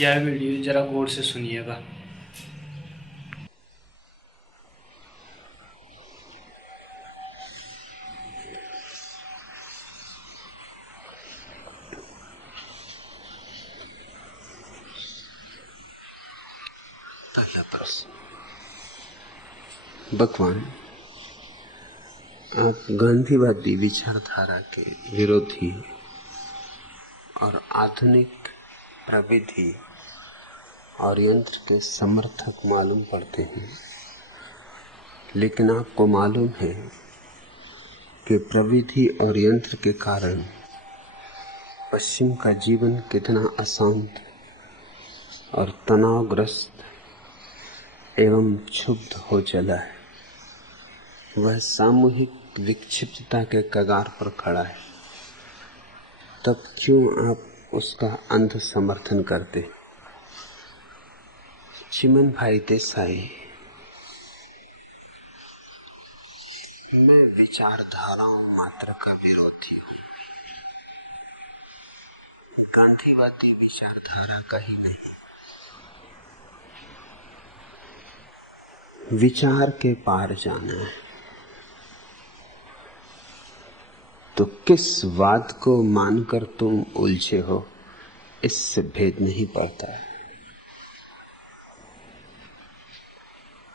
यह वीडियो जरा गौर से सुनिएगा। पहला प्रश्न। भगवान, आप गांधीवादी विचारधारा के विरोधी और आधुनिक प्रविधि और यंत्र के समर्थक मालूम पड़ते हैं, लेकिन आपको मालूम है कि प्रविधि और यंत्र के कारण पश्चिम का जीवन कितना अशांत और तनावग्रस्त एवं क्षुब्ध हो चला है। वह सामूहिक विक्षिप्तता के कगार पर खड़ा है। तब क्यों आप उसका अंध समर्थन करते? चिमन भाई देसाई, मैं विचारधाराओं मात्र का विरोधी हूँ, गांधीवादी विचारधारा का ही नहीं। विचार के पार जाना है तो किस वाद को मानकर तुम उलझे हो, इससे भेद नहीं पड़ता है।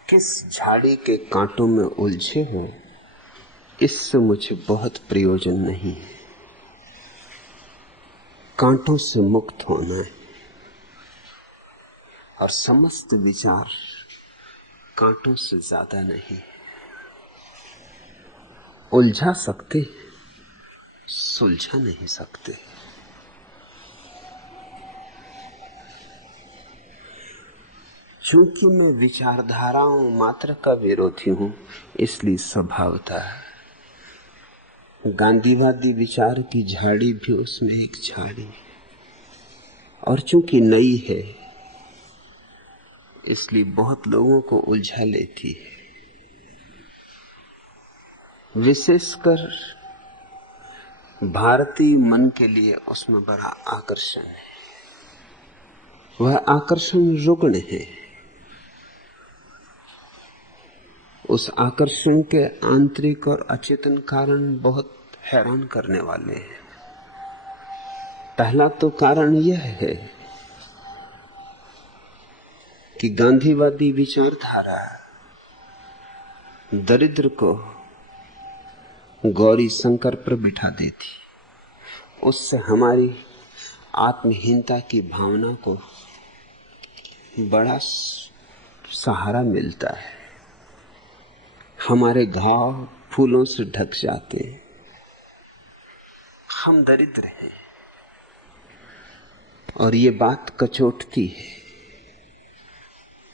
किस झाड़ी के कांटों में उलझे हो, इससे मुझे बहुत प्रयोजन नहीं है। कांटों से मुक्त होना है और समस्त विचार कांटों से ज्यादा नहीं। उलझा सकते, सुलझा नहीं सकते। चूंकि मैं विचारधाराओं मात्र का विरोधी हूं, इसलिए स्वभावतः गांधीवादी विचार की झाड़ी भी उसमें एक झाड़ी, और चूंकि नई है इसलिए बहुत लोगों को उलझा लेती है। विशेषकर भारतीय मन के लिए उसमें बड़ा आकर्षण है। वह आकर्षण रुग्ण है। उस आकर्षण के आंतरिक और अचेतन कारण बहुत हैरान करने वाले हैं। पहला तो कारण यह है कि गांधीवादी विचारधारा दरिद्र को गौरी शंकर पर बिठा देती। उससे हमारी आत्महीनता की भावना को बड़ा सहारा मिलता है। हमारे घाव फूलों से ढक जाते हैं। हम दरिद्र हैं और ये बात कचोटती है।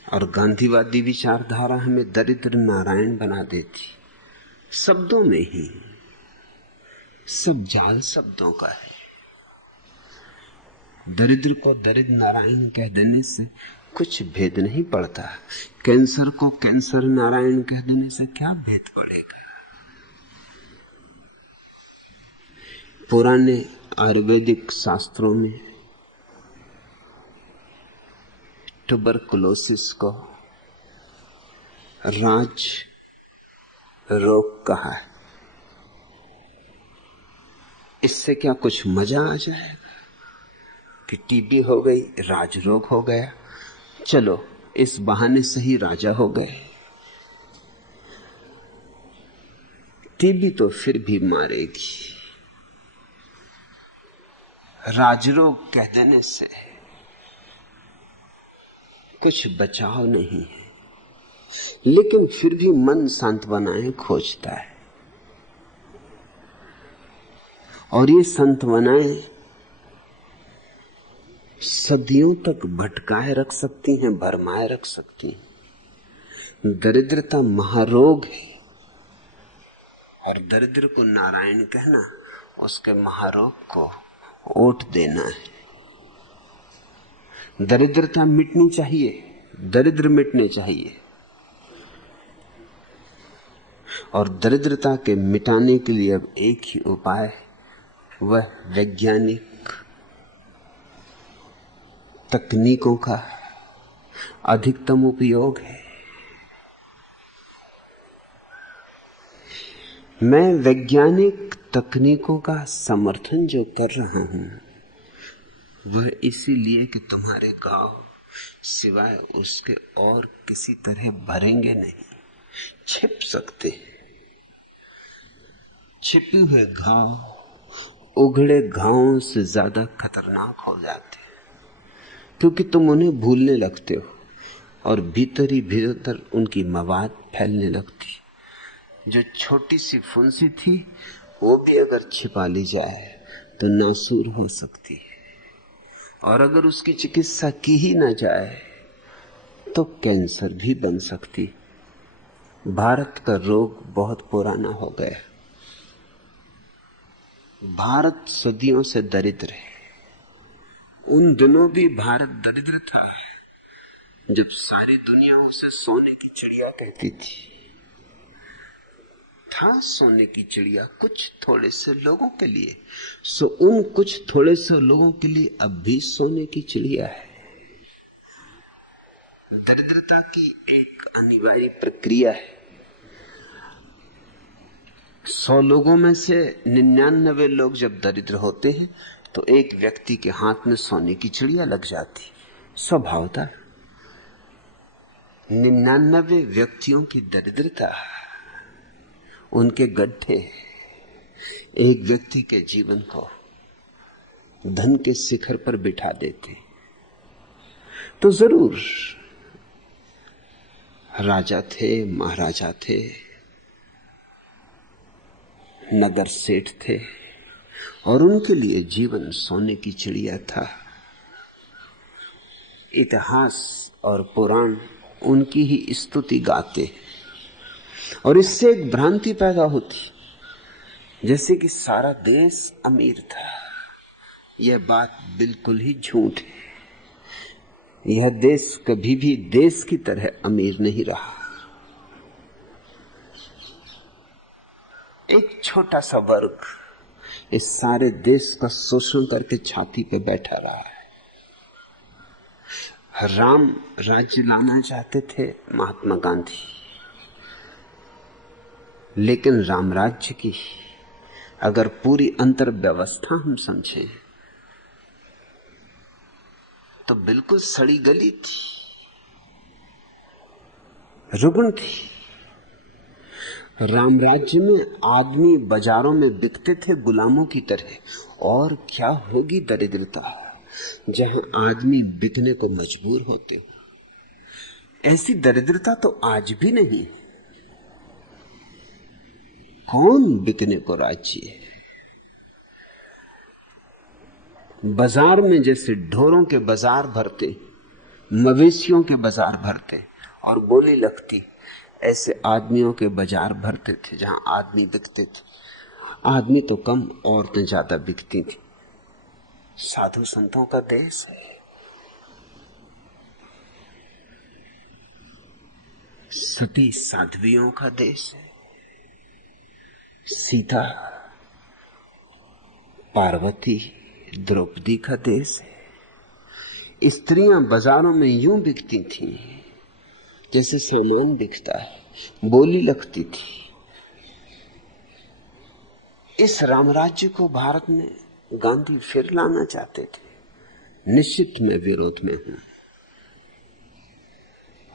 और गांधीवादी विचारधारा हमें दरिद्र नारायण बना देती। शब्दों में ही सब जाल शब्दों का है। दरिद्र को दरिद्र नारायण कह देने से कुछ भेद नहीं पड़ता। कैंसर को कैंसर नारायण कह देने से क्या भेद पड़ेगा। पुराने आयुर्वेदिक शास्त्रों में ट्यूबरकुलोसिस को राज रोग कहा है। इससे क्या कुछ मजा आ जाएगा कि टीबी हो गई, राज रोग हो गया, चलो इस बहाने से ही राजा हो गए। टीबी तो फिर भी मारेगी, राजरोग कह देने से कुछ बचाव नहीं है। लेकिन फिर भी मन सांत्वनाएं खोजता है, और ये सांत्वनाएं सदियों तक भटकाए रख सकती हैं, भरमाए रख सकती हैं। दरिद्रता महारोग है, और दरिद्र को नारायण कहना उसके महारोग को ओट देना है। दरिद्रता मिटनी चाहिए, दरिद्र मिटने चाहिए। और दरिद्रता के मिटाने के लिए अब एक ही उपाय है, वह वैज्ञानिक तकनीकों का अधिकतम उपयोग है। मैं वैज्ञानिक तकनीकों का समर्थन जो कर रहा हूं वह इसीलिए कि तुम्हारे गांव सिवाय उसके और किसी तरह भरेंगे नहीं, छिप सकते हैं। छिपे हुए घाव उघड़े घावों से ज्यादा खतरनाक हो जाते हैं, क्योंकि तुम उन्हें भूलने लगते हो और भीतर ही भीतर उनकी मवाद फैलने लगती। जो छोटी सी फुंसी थी वो भी अगर छिपा ली जाए तो नासूर हो सकती है, और अगर उसकी चिकित्सा की ही ना जाए तो कैंसर भी बन सकती। भारत का रोग बहुत पुराना हो गया। भारत सदियों से दरिद्र है। उन दिनों भी भारत दरिद्र था जब सारी दुनिया उसे सोने की चिड़िया कहती थी। था सोने की चिड़िया कुछ थोड़े से लोगों के लिए, सो उन कुछ थोड़े से लोगों के लिए अब भी सोने की चिड़िया है। दरिद्रता की एक अनिवार्य प्रक्रिया है। 100 लोगों में से 99 लोग जब दरिद्र होते हैं तो एक व्यक्ति के हाथ में सोने की चिड़िया लग जाती। स्वभावता 99 व्यक्तियों की दरिद्रता, उनके गड्ढे एक व्यक्ति के जीवन को धन के शिखर पर बिठा देते। तो जरूर राजा थे, महाराजा थे, नगर सेठ थे, और उनके लिए जीवन सोने की चिड़िया था। इतिहास और पुराण उनकी ही स्तुति गाते, और इससे एक भ्रांति पैदा होती जैसे कि सारा देश अमीर था। यह बात बिल्कुल ही झूठ है। यह देश कभी भी देश की तरह अमीर नहीं रहा। एक छोटा सा वर्ग इस सारे देश का शोषण करके छाती पे बैठा रहा है। राम राज्य लाना चाहते थे महात्मा गांधी, लेकिन राम राज्य की अगर पूरी अंतर व्यवस्था हम समझें तो बिल्कुल सड़ी गली थी, रुग्ण थी। राम राज्य में आदमी बाजारों में बिकते थे गुलामों की तरह। और क्या होगी दरिद्रता जहां आदमी बिकने को मजबूर होते। ऐसी दरिद्रता तो आज भी नहीं। कौन बिकने को राजी है? बाजार में जैसे ढोरों के बाजार भरते, मवेशियों के बाजार भरते और बोली लगती, ऐसे आदमियों के बाजार भरते थे जहां आदमी बिकते थे। आदमी तो कम, औरतें ज्यादा बिकती थी। साधु संतों का देश है। सती साध्वियों का देश है। सीता, पार्वती, द्रौपदी का देश है। स्त्रियां बाजारों में यूं बिकती थीं जैसे सामान बिकता है, बोली लगती थी। इस रामराज्य को भारत में गांधी फिर लाना चाहते थे। निश्चित मैं विरोध में हूं।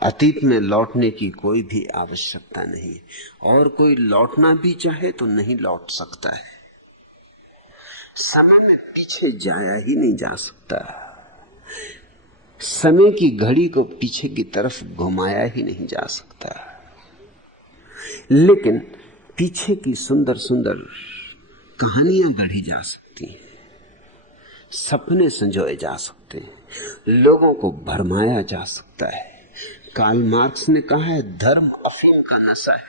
अतीत में लौटने की कोई भी आवश्यकता नहीं, और कोई लौटना भी चाहे तो नहीं लौट सकता है। समय में पीछे जाया ही नहीं जा सकता। समय की घड़ी को पीछे की तरफ घुमाया ही नहीं जा सकता। लेकिन पीछे की सुंदर सुंदर कहानियां गढ़ी जा सकती हैं, सपने संजोए जा सकते हैं, लोगों को भरमाया जा सकता है। कार्ल मार्क्स ने कहा है धर्म अफीम का नशा है।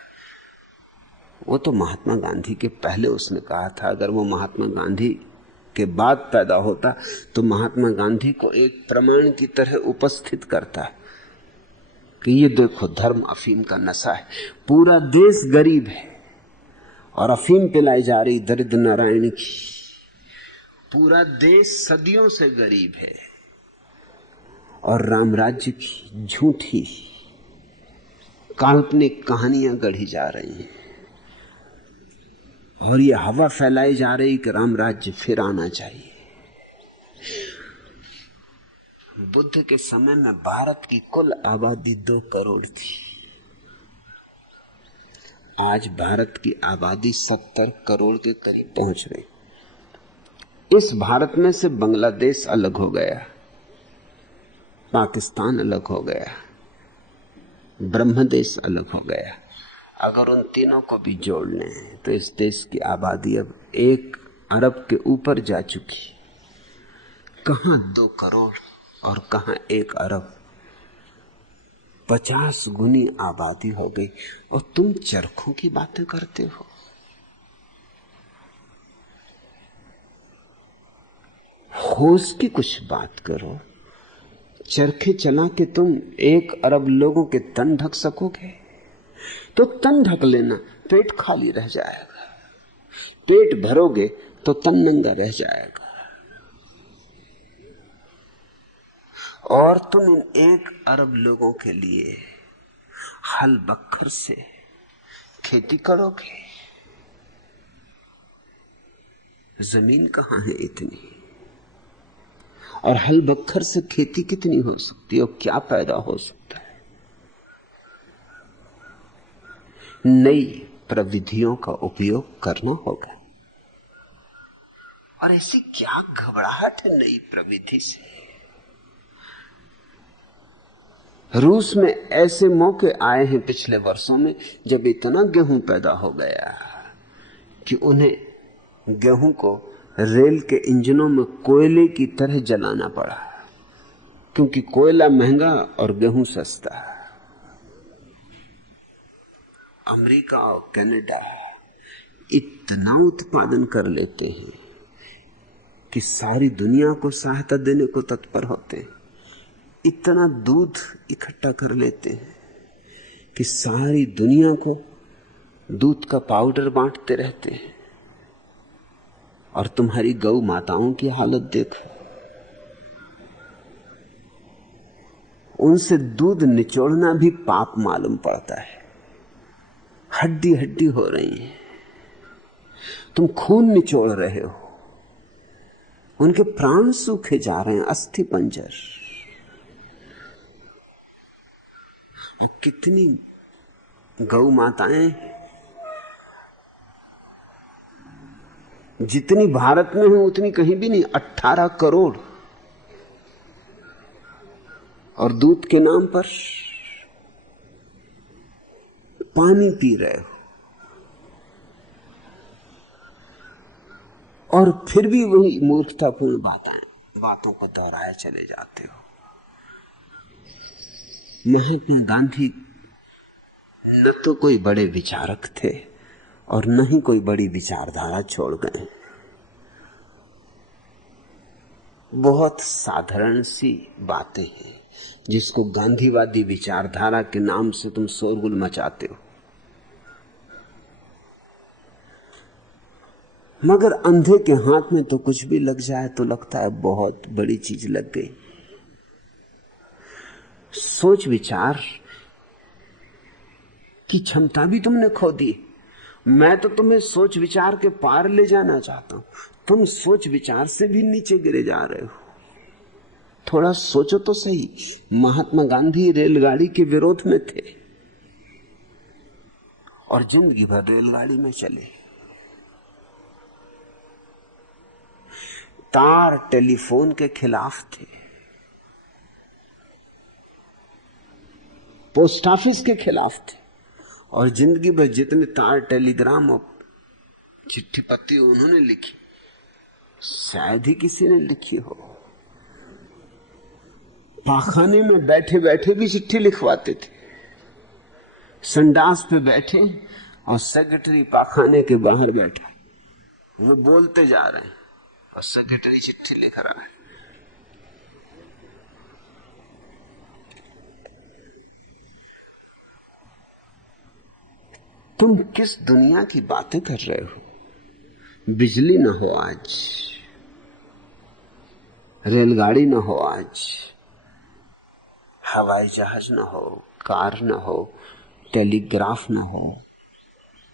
वो तो महात्मा गांधी के पहले उसने कहा था। अगर वो महात्मा गांधी के बाद पैदा होता तो महात्मा गांधी को एक प्रमाण की तरह उपस्थित करता कि ये देखो धर्म अफीम का नशा है। पूरा देश गरीब है और अफीम पिलाई जा रही दरिद्र नारायण की। पूरा देश सदियों से गरीब है और रामराज्य की झूठी काल्पनिक कहानियां गढ़ी जा रही हैं और ये हवा फैलाई जा रही कि रामराज्य फिर आना चाहिए। बुद्ध के समय में भारत की कुल आबादी 2 करोड़ थी। आज भारत की आबादी 70 करोड़ के करीब पहुंच गई। इस भारत में से बांग्लादेश अलग हो गया, पाकिस्तान अलग हो गया, ब्रह्मदेश अलग हो गया। अगर उन तीनों को भी जोड़ लें तो इस देश की आबादी अब 1 अरब के ऊपर जा चुकी। कहां 2 करोड़ और कहां 1 अरब, 50 गुनी आबादी हो गई। और तुम चरखों की बातें करते हो। होश की कुछ बात करो। चरखे चला के तुम 1 अरब लोगों के तन ढक सकोगे? तो तन ढक लेना, पेट खाली रह जाएगा। पेट भरोगे तो तन नंगा रह जाएगा। और तुम इन 1 अरब लोगों के लिए हल बख्तर से खेती करोगे? जमीन कहां है इतनी? और हल बख्तर से खेती कितनी हो सकती है और क्या पैदा हो सकता है? नई प्रविधियों का उपयोग करना होगा। और ऐसी क्या घबराहट है नई प्रविधि से? रूस में ऐसे मौके आए हैं पिछले वर्षों में जब इतना गेहूं पैदा हो गया कि उन्हें गेहूं को रेल के इंजनों में कोयले की तरह जलाना पड़ा, क्योंकि कोयला महंगा और गेहूं सस्ता। अमेरिका और कनाडा इतना उत्पादन कर लेते हैं कि सारी दुनिया को सहायता देने को तत्पर होते हैं। इतना दूध इकट्ठा कर लेते हैं कि सारी दुनिया को दूध का पाउडर बांटते रहते हैं। और तुम्हारी गौ माताओं की हालत देखो, उनसे दूध निचोड़ना भी पाप मालूम पड़ता है। हड्डी हड्डी हो रही है, तुम खून निचोड़ रहे हो, उनके प्राण सूखे जा रहे हैं, अस्थि पंजर। कितनी गौ माताएं, जितनी भारत में हो उतनी कहीं भी नहीं, 18 करोड़। और दूध के नाम पर पानी पी रहे हो। और फिर भी वही मूर्खतापूर्ण बातों को दोहराए चले जाते हो। महात्मा गांधी न तो कोई बड़े विचारक थे और न ही कोई बड़ी विचारधारा छोड़ गए। बहुत साधारण सी बातें हैं जिसको गांधीवादी विचारधारा के नाम से तुम शोरगुल मचाते हो। मगर अंधे के हाथ में तो कुछ भी लग जाए तो लगता है बहुत बड़ी चीज लग गई। सोच विचार की क्षमता भी तुमने खो दी। मैं तो तुम्हें सोच विचार के पार ले जाना चाहता हूं, तुम सोच विचार से भी नीचे गिरे जा रहे हो। थोड़ा सोचो तो सही। महात्मा गांधी रेलगाड़ी के विरोध में थे और जिंदगी भर रेलगाड़ी में चले। तार टेलीफोन के खिलाफ थे, पोस्ट ऑफिस के खिलाफ थे, और जिंदगी भर जितने तार टेलीग्राम और चिट्ठी पत्री उन्होंने लिखी, शायद ही किसी ने लिखी हो। पाखाने में बैठे बैठे भी चिट्ठी लिखवाते थे। संडास पे बैठे और सेक्रेटरी पाखाने के बाहर बैठा, वे बोलते जा रहे हैं और सेक्रेटरी चिट्ठी लिख रहा है। तुम किस दुनिया की बातें कर रहे हो? बिजली ना हो आज, रेलगाड़ी ना हो आज, हवाई जहाज ना हो, कार ना हो, टेलीग्राफ ना हो,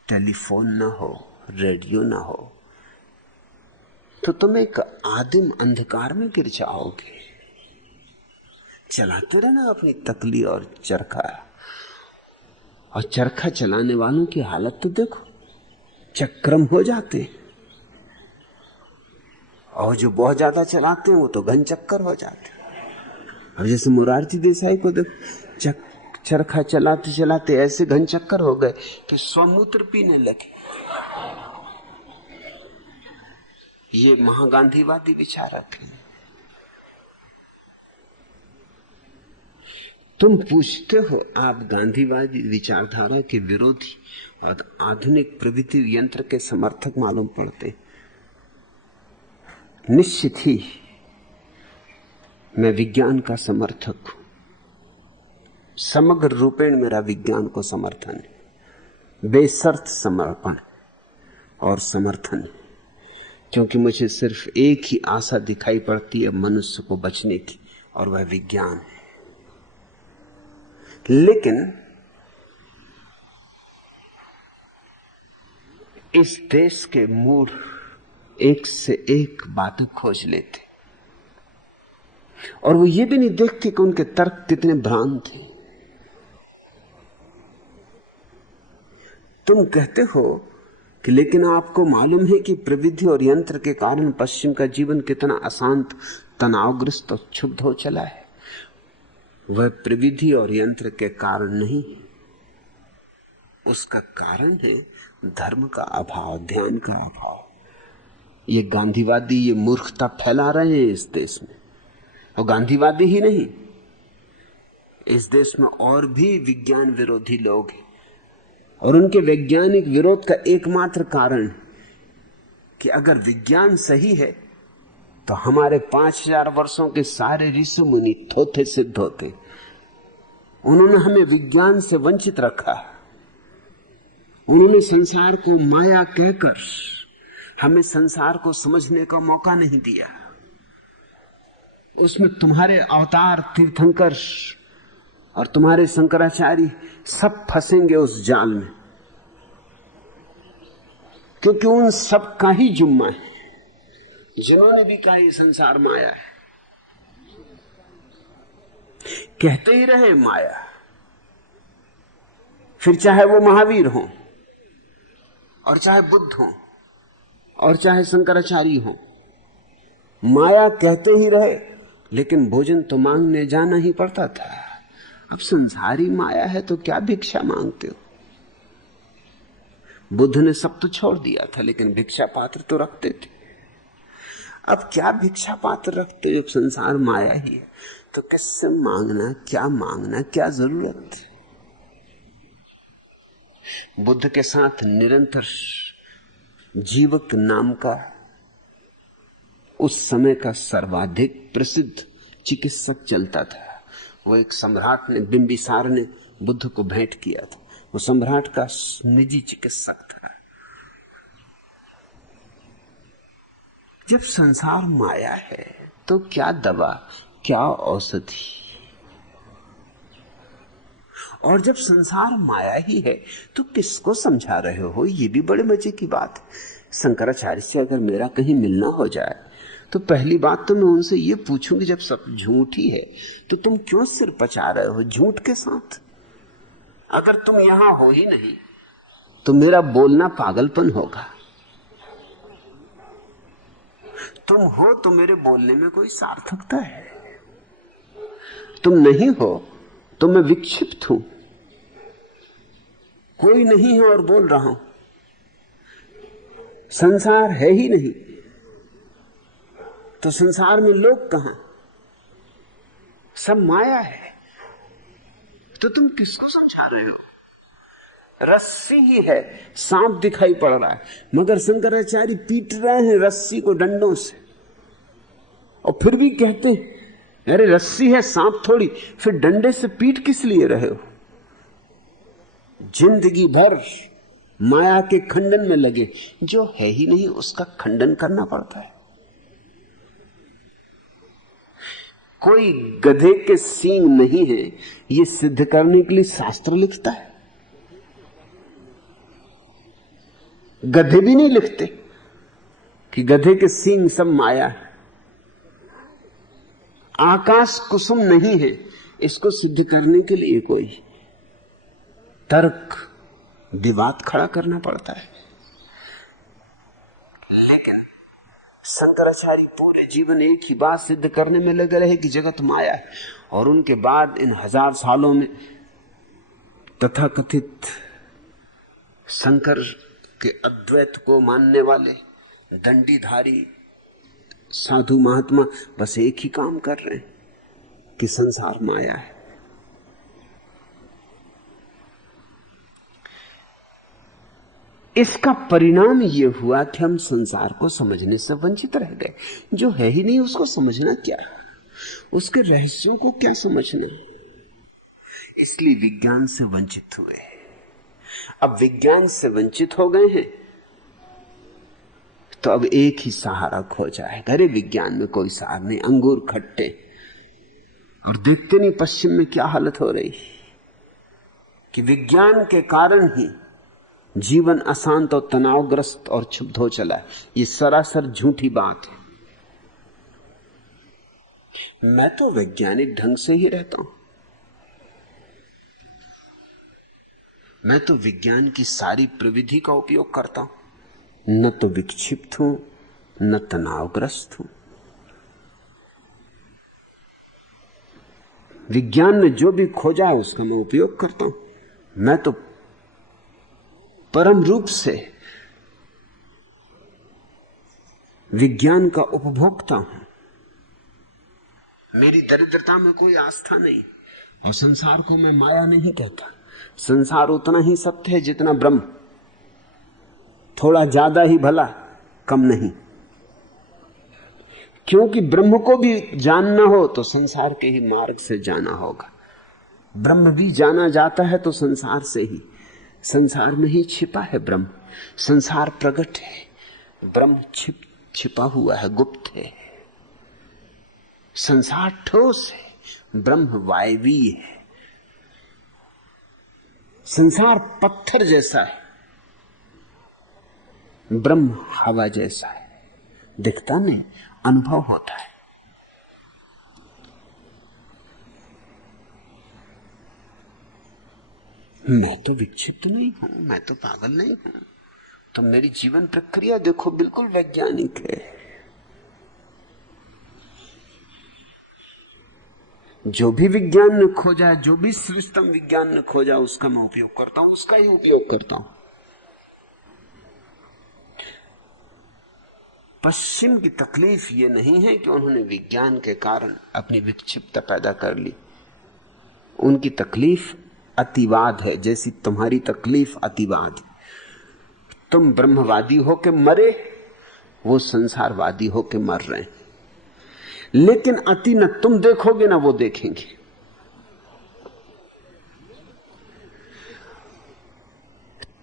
टेलीफोन ना हो, रेडियो ना हो, तो तुम एक आदिम अंधकार में गिर जाओगे। चलाते रहना अपनी तकली और चरखा, और चरखा चलाने वालों की हालत तो देखो, चक्रम हो जाते, और जो बहुत ज्यादा चलाते हैं वो तो घन चक्कर हो जाते। अब जैसे मोरारजी देसाई को देखो, चरखा चलाते चलाते ऐसे घन चक्कर हो गए कि स्वमूत्र पीने लगे। ये महागांधीवादी विचारक हैं। तुम पूछते हो, आप गांधीवादी विचारधारा के विरोधी और आधुनिक प्रविधि यंत्र के समर्थक मालूम पड़ते। निश्चित ही मैं विज्ञान का समर्थक हूं, समग्र रूपेण मेरा विज्ञान को समर्थन है, बेशर्त समर्पण और समर्थन है, क्योंकि मुझे सिर्फ एक ही आशा दिखाई पड़ती है मनुष्य को बचने की, और वह विज्ञान है। लेकिन इस देश के मूढ़ एक से एक बातें खोज लेते, और वो ये भी नहीं देखते कि उनके तर्क कितने भ्रांत हैं। तुम कहते हो कि लेकिन आपको मालूम है कि प्रविधि और यंत्र के कारण पश्चिम का जीवन कितना अशांत, तनावग्रस्त और क्षुब्ध हो चला है। वह प्रविधि और यंत्र के कारण नहीं, उसका कारण है धर्म का अभाव, ध्यान का अभाव। ये गांधीवादी ये मूर्खता फैला रहे हैं इस देश में, और गांधीवादी ही नहीं, इस देश में और भी विज्ञान विरोधी लोग हैं, और उनके वैज्ञानिक विरोध का एकमात्र कारण कि अगर विज्ञान सही है तो हमारे 5000 वर्षों के सारे ऋषि मुनि थोथे सिद्ध होते। उन्होंने हमें विज्ञान से वंचित रखा, उन्होंने संसार को माया कहकर हमें संसार को समझने का मौका नहीं दिया। उसमें तुम्हारे अवतार तीर्थंकर और तुम्हारे शंकराचार्य सब फंसेंगे उस जाल में, क्योंकि उन सब का ही जुम्मा है। जिन्होंने भी कहा ये संसार माया है, कहते ही रहे माया, फिर चाहे वो महावीर हो, और चाहे बुद्ध हो, और चाहे शंकराचार्य हो, माया कहते ही रहे, लेकिन भोजन तो मांगने जाना ही पड़ता था। अब संसारी माया है तो क्या भिक्षा मांगते हो? बुद्ध ने सब तो छोड़ दिया था, लेकिन भिक्षा पात्र तो रखते थे। अब क्या भिक्षा पात्र रखते हो? संसार माया ही है तो किससे मांगना, क्या जरूरत? बुद्ध के साथ निरंतर जीवक नाम का उस समय का सर्वाधिक प्रसिद्ध चिकित्सक चलता था। वो एक सम्राट ने, बिंबिसार ने बुद्ध को भेंट किया था। वो सम्राट का निजी चिकित्सक था। जब संसार माया है तो क्या दवा, क्या औषधि? और जब संसार माया ही है तो किसको समझा रहे हो? ये भी बड़े मजे की बात है। शंकराचार्य से अगर मेरा कहीं मिलना हो जाए तो पहली बात तो मैं उनसे ये पूछूंगी, जब सब झूठ ही है तो तुम क्यों सिर पचा रहे हो झूठ के साथ? अगर तुम यहां हो ही नहीं तो मेरा बोलना पागलपन होगा। तुम हो तो मेरे बोलने में कोई सार्थकता है। तुम नहीं हो तो मैं विक्षिप्त हूं, कोई नहीं है और बोल रहा हूं। संसार है ही नहीं तो संसार में लोग कहां? सब माया है। तो तुम किसको समझा रहे हो? रस्सी ही है, सांप दिखाई पड़ रहा है, मगर शंकराचार्य पीट रहे हैं रस्सी को डंडों से, और फिर भी कहते हैं अरे रस्सी है, सांप थोड़ी। फिर डंडे से पीट किस लिए रहे हो? जिंदगी भर माया के खंडन में लगे, जो है ही नहीं उसका खंडन करना पड़ता है। कोई गधे के सींग नहीं है, ये सिद्ध करने के लिए शास्त्र लिखता है। गधे भी नहीं लिखते कि गधे के सींग सब माया है। आकाश कुसुम नहीं है, इसको सिद्ध करने के लिए कोई तर्क विवाद खड़ा करना पड़ता है। लेकिन शंकराचार्य पूरे जीवन एक ही बात सिद्ध करने में लगे रहे कि जगत माया है। और उनके बाद इन 1000 सालों में तथाकथित शंकर के अद्वैत को मानने वाले दंडीधारी साधु महात्मा बस एक ही काम कर रहे हैं कि संसार माया है। इसका परिणाम यह हुआ कि हम संसार को समझने से वंचित रह गए। जो है ही नहीं उसको समझना क्या, उसके रहस्यों को क्या समझना। इसलिए विज्ञान से वंचित हुए। अब विज्ञान से वंचित हो गए हैं तो अब एक ही सहारा खोजा है। अरे विज्ञान में कोई सहारा नहीं, अंगूर खट्टे। और देखते नहीं पश्चिम में क्या हालत हो रही कि विज्ञान के कारण ही जीवन अशांत और तनावग्रस्त और क्षुब्ध हो चला है। ये सरासर झूठी बात है। मैं तो वैज्ञानिक ढंग से ही रहता हूं। मैं तो विज्ञान की सारी प्रविधि का उपयोग करता हूं। न तो विक्षिप्त हूं, न तनावग्रस्त हूं। विज्ञान ने जो भी खोजा है उसका मैं उपयोग करता हूं। मैं तो परम रूप से विज्ञान का उपभोक्ता हूं। मेरी दरिद्रता में कोई आस्था नहीं और संसार को मैं माया नहीं कहता। संसार उतना ही सत्य है जितना ब्रह्म, थोड़ा ज्यादा ही भला, कम नहीं। क्योंकि ब्रह्म को भी जानना हो तो संसार के ही मार्ग से जाना होगा। ब्रह्म भी जाना जाता है तो संसार से ही। संसार में ही छिपा है ब्रह्म। संसार प्रकट है, ब्रह्म छिपा हुआ है, गुप्त है। संसार ठोस है, ब्रह्म वायवीय है। संसार पत्थर जैसा है, ब्रह्म हवा जैसा है। दिखता नहीं, अनुभव होता है। मैं तो विक्षिप्त नहीं हूं, मैं तो पागल नहीं हूं। तो मेरी जीवन प्रक्रिया देखो, बिल्कुल वैज्ञानिक है। जो भी विज्ञान ने खोजा, जो भी सिस्टम विज्ञान ने खोजा, उसका मैं उपयोग करता हूं, उसका ही उपयोग करता हूं। पश्चिम की तकलीफ यह नहीं है कि उन्होंने विज्ञान के कारण अपनी विक्षिप्तता पैदा कर ली। उनकी तकलीफ अतिवाद है, जैसी तुम्हारी तकलीफ अतिवाद। तुम ब्रह्मवादी होके मरे, वो संसारवादी होके मर रहे हैं। लेकिन अति न तुम देखोगे न वो देखेंगे।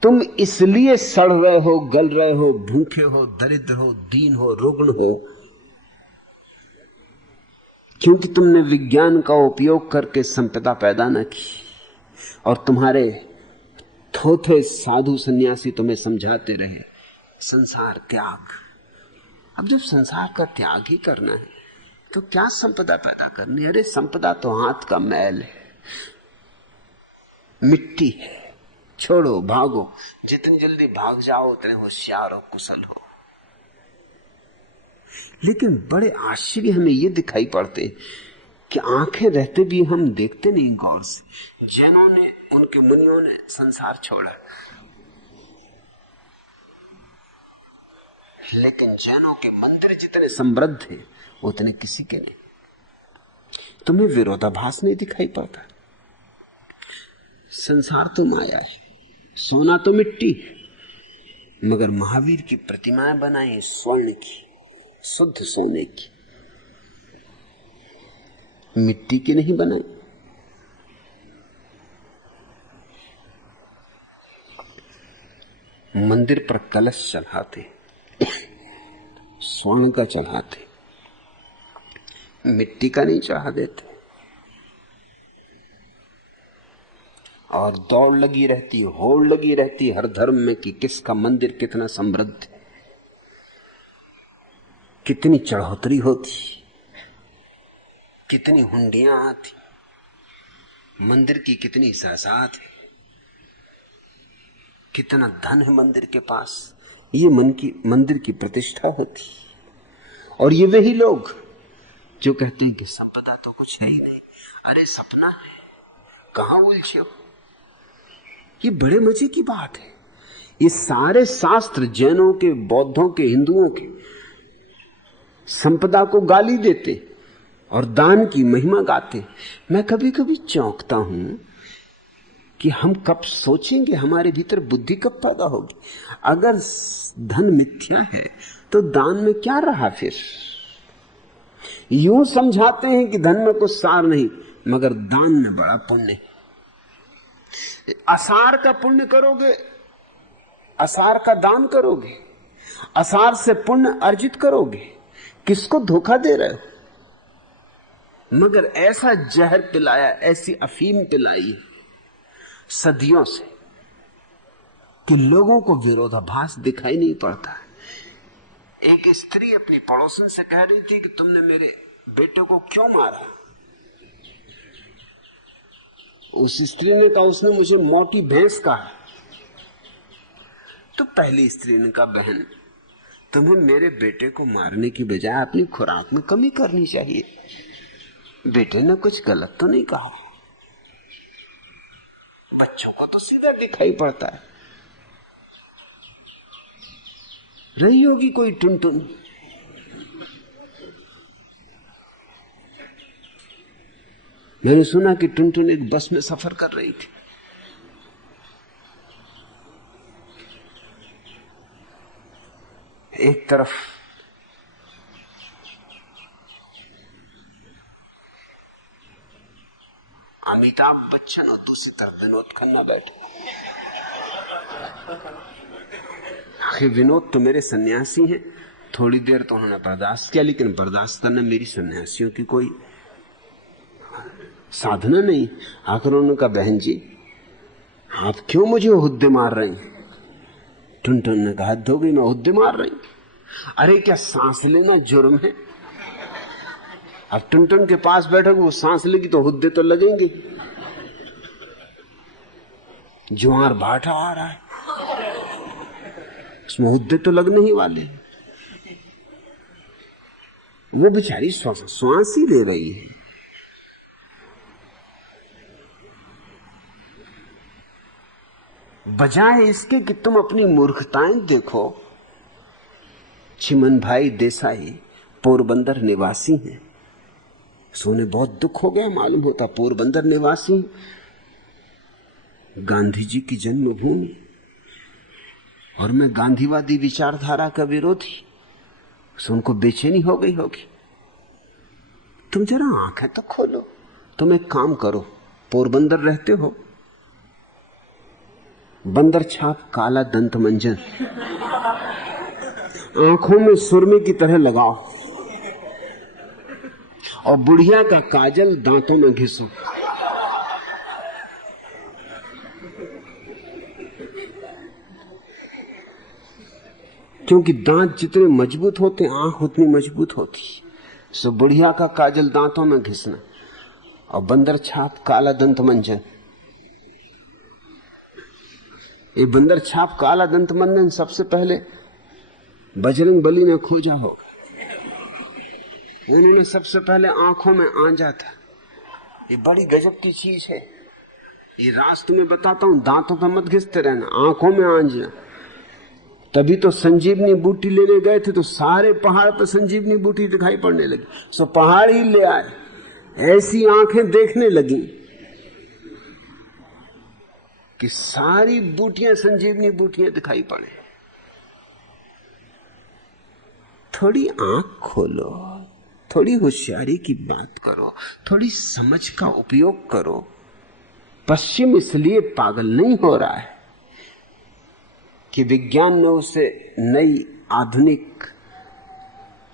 तुम इसलिए सड़ रहे हो, गल रहे हो, भूखे हो, दरिद्र हो, दीन हो, रुग्ण हो, क्योंकि तुमने विज्ञान का उपयोग करके संपदा पैदा न की। और तुम्हारे थोथे साधु सन्यासी तुम्हें समझाते रहे संसार त्याग। अब जब संसार का त्याग ही करना है तो क्या संपदा पैदा करनी? अरे संपदा तो हाथ का मैल है, मिट्टी है। छोड़ो, भागो। जितनी जल्दी भाग जाओ उतने होशियार और कुशल हो। लेकिन बड़े आश्चर्य हमें ये दिखाई पड़ते कि आंखें रहते भी हम देखते नहीं गौर से। जैनों ने, उनके मुनियों ने संसार छोड़ा, लेकिन जैनों के मंदिर जितने समृद्ध थे उतने किसी के नहीं। तुम्हें विरोधाभास नहीं दिखाई पड़ता? संसार तो माया है, सोना तो मिट्टी है, मगर महावीर की प्रतिमाएं बनाई स्वर्ण की, शुद्ध सोने की, मिट्टी की नहीं बनाई। मंदिर पर कलश चढ़ाते, स्वर्ण का चढ़ाते, मिट्टी का नहीं चढ़ा देते। और दौड़ लगी रहती, होड़ लगी रहती हर धर्म में कि किसका मंदिर कितना समृद्ध है, कितनी चढ़ोतरी होती, कितनी हुंडियां आती, मंदिर की कितनी सासात है, कितना धन है मंदिर के पास। ये मंदिर की प्रतिष्ठा होती। और ये वही लोग जो कहते हैं कि संपदा तो कुछ है ही नहीं, अरे सपना है, कहां उलझे हो। ये बड़े मजे की बात है। ये सारे शास्त्र जैनों के, बौद्धों के, हिंदुओं के संपदा को गाली देते और दान की महिमा गाते। मैं कभी कभी चौंकता हूं कि हम कब सोचेंगे, हमारे भीतर बुद्धि कब पैदा होगी। अगर धन मिथ्या है तो दान में क्या रहा फिर। यूं समझाते हैं कि धन में कुछ सार नहीं, मगर दान में बड़ा पुण्य है। असार का पुण्य करोगे, असार का दान करोगे, असार से पुण्य अर्जित करोगे, किसको धोखा दे रहे हो। मगर ऐसा जहर पिलाया, ऐसी अफीम पिलाई सदियों से कि लोगों को विरोधाभास दिखाई नहीं पड़ता। एक स्त्री अपनी पड़ोसन से कह रही थी कि तुमने मेरे बेटे को क्यों मारा। उस स्त्री ने कहा, उसने मुझे मोटी भैंस कहा। तो पहली स्त्री ने कहा, बहन तुम्हें मेरे बेटे को मारने की बजाय अपनी खुराक में कमी करनी चाहिए। बेटे ने कुछ गलत तो नहीं कहा, बच्चों को तो सीधा दिखाई पड़ता है। रही होगी कोई टुनटुन, मैंने सुना कि टुनटुन एक बस में सफर कर रही थी। एक तरफ अमिताभ बच्चन और दूसरी तरफ विनोद खन्ना बैठे। आखिर विनोद तो मेरे सन्यासी हैं, थोड़ी देर तो उन्होंने बर्दाश्त किया, लेकिन बर्दाश्त करना मेरी सन्यासियों की कोई साधना नहीं। आखिर उन्होंने कहा, बहन जी आप क्यों मुझे हुद्दे मार रही हैं। टुनटुन ने कहा, हद हो गई, मैं हुद्दे मार रही। अरे क्या सांस लेना जुर्म है। अब टुनटुन के पास बैठे, वो सांस लेगी तो हुद्दे तो लगेंगे। ज्वार भाटा आ रहा है, उसमें हुद्दे तो लगने ही वाले। वो बेचारी श्वास ही ले रही है। बजाय इसके कि तुम अपनी मूर्खताएं देखो। चिमन भाई देसाई पोरबंदर निवासी हैं। सोने बहुत दुख हो गया, मालूम होता पोरबंदर निवासी, गांधी जी की जन्मभूमि, और मैं गांधीवादी विचारधारा का विरोधी। सो उनको बेचैनी हो गई होगी। तुम जरा आंखें तो खोलो। तुम एक काम करो, पोरबंदर रहते हो, बंदर छाप काला दंत मंजन आंखों में सुरमे की तरह लगाओ और बुढ़िया का काजल दांतों में घिसो। क्योंकि दांत जितने मजबूत होते, आंख उतनी मजबूत होती। सो बुढ़िया का काजल दांतों में घिसना और बंदर छाप काला दंत मंजन। ये बंदर छाप काला दंत मंजन सबसे पहले बजरंग बली ने खोजा होगा। इन्होंने सबसे पहले आंखों में आंजा था। ये बड़ी गजब की चीज है। ये राज तुम्हें बताता हूं, दांतों पर मत घिसते रहना, आंखों में आंजना। तभी तो संजीवनी बूटी लेने गए थे तो सारे पहाड़ पर संजीवनी बूटी दिखाई पड़ने लगी। सो पहाड़ ही ले आए, ऐसी आंखें देखने लगी कि सारी बूटियां संजीवनी बूटियां दिखाई पड़े। थोड़ी आंख खोलो, थोड़ी होशियारी की बात करो, थोड़ी समझ का उपयोग करो। पश्चिम इसलिए पागल नहीं हो रहा है कि विज्ञान ने उसे नई आधुनिक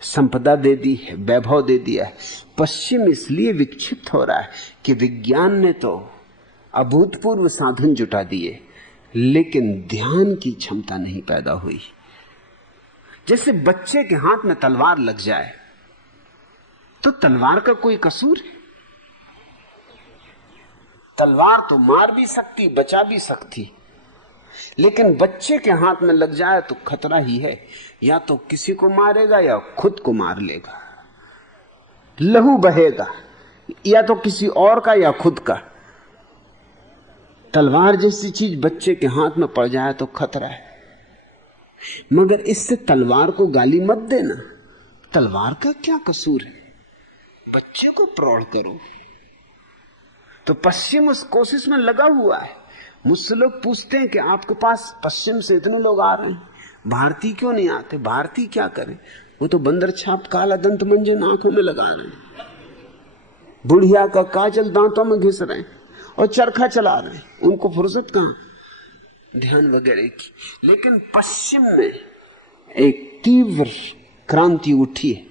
संपदा दे दी है, वैभव दे दिया है। पश्चिम इसलिए विक्षिप्त हो रहा है कि विज्ञान ने तो अभूतपूर्व साधन जुटा दिए, लेकिन ध्यान की क्षमता नहीं पैदा हुई। जैसे बच्चे के हाथ में तलवार लग जाए तो तलवार का कोई कसूर है? तलवार तो मार भी सकती, बचा भी सकती, लेकिन बच्चे के हाथ में लग जाए तो खतरा ही है। या तो किसी को मारेगा या खुद को मार लेगा, लहू बहेगा, या तो किसी और का या खुद का। तलवार जैसी चीज बच्चे के हाथ में पड़ जाए तो खतरा है। मगर इससे तलवार को गाली मत देना, तलवार का क्या कसूर है, बच्चे को प्रौढ़ करो। तो पश्चिम उस कोशिश में लगा हुआ है। मुझसे लोग पूछते हैं कि आपके पास पश्चिम से इतने लोग आ रहे हैं, भारतीय क्यों नहीं आते? भारतीय क्या करें, वो तो बंदर छाप काला दंत मंजन आंखों में लगा रहे हैं, बुढ़िया का काजल दांतों में घिस रहे हैं और चरखा चला रहे हैं, उनको फुर्सत कहां ध्यान वगैरह की। लेकिन पश्चिम में एक तीव्र क्रांति उठी है,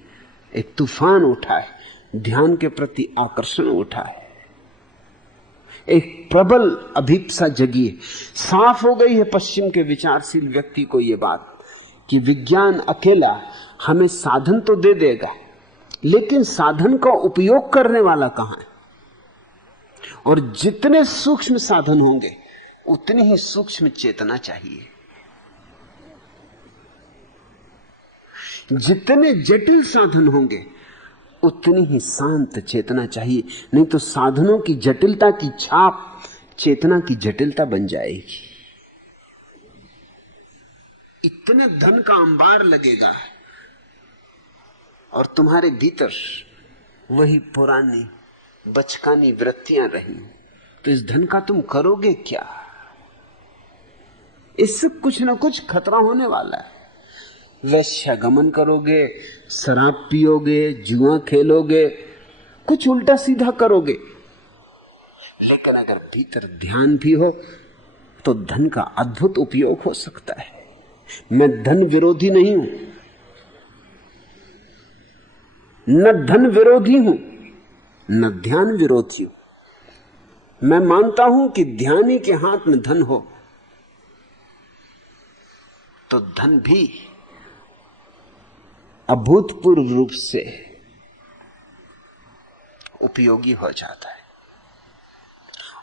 एक तूफान उठा है, ध्यान के प्रति आकर्षण उठा है, एक प्रबल अभिप्सा जगी है। साफ हो गई है पश्चिम के विचारशील व्यक्ति को यह बात कि विज्ञान अकेला हमें साधन तो दे देगा, लेकिन साधन का उपयोग करने वाला कहां है? और जितने सूक्ष्म साधन होंगे उतनी ही सूक्ष्म चेतना चाहिए, जितने जटिल साधन होंगे उतनी ही शांत चेतना चाहिए। नहीं तो साधनों की जटिलता की छाप चेतना की जटिलता बन जाएगी। इतने धन का अंबार लगेगा और तुम्हारे भीतर वही पुरानी बचकानी वृत्तियां रही, तो इस धन का तुम करोगे क्या? इससे कुछ ना कुछ खतरा होने वाला है। वैश्यागमन करोगे, शराब पियोगे, जुआ खेलोगे, कुछ उल्टा सीधा करोगे। लेकिन अगर भीतर ध्यान भी हो तो धन का अद्भुत उपयोग हो सकता है। मैं धन विरोधी नहीं हूं, न धन विरोधी हूं, न ध्यान विरोधी हूं। मैं मानता हूं कि ध्यानी के हाथ में धन हो तो धन भी अभूतपूर्व रूप से उपयोगी हो जाता है,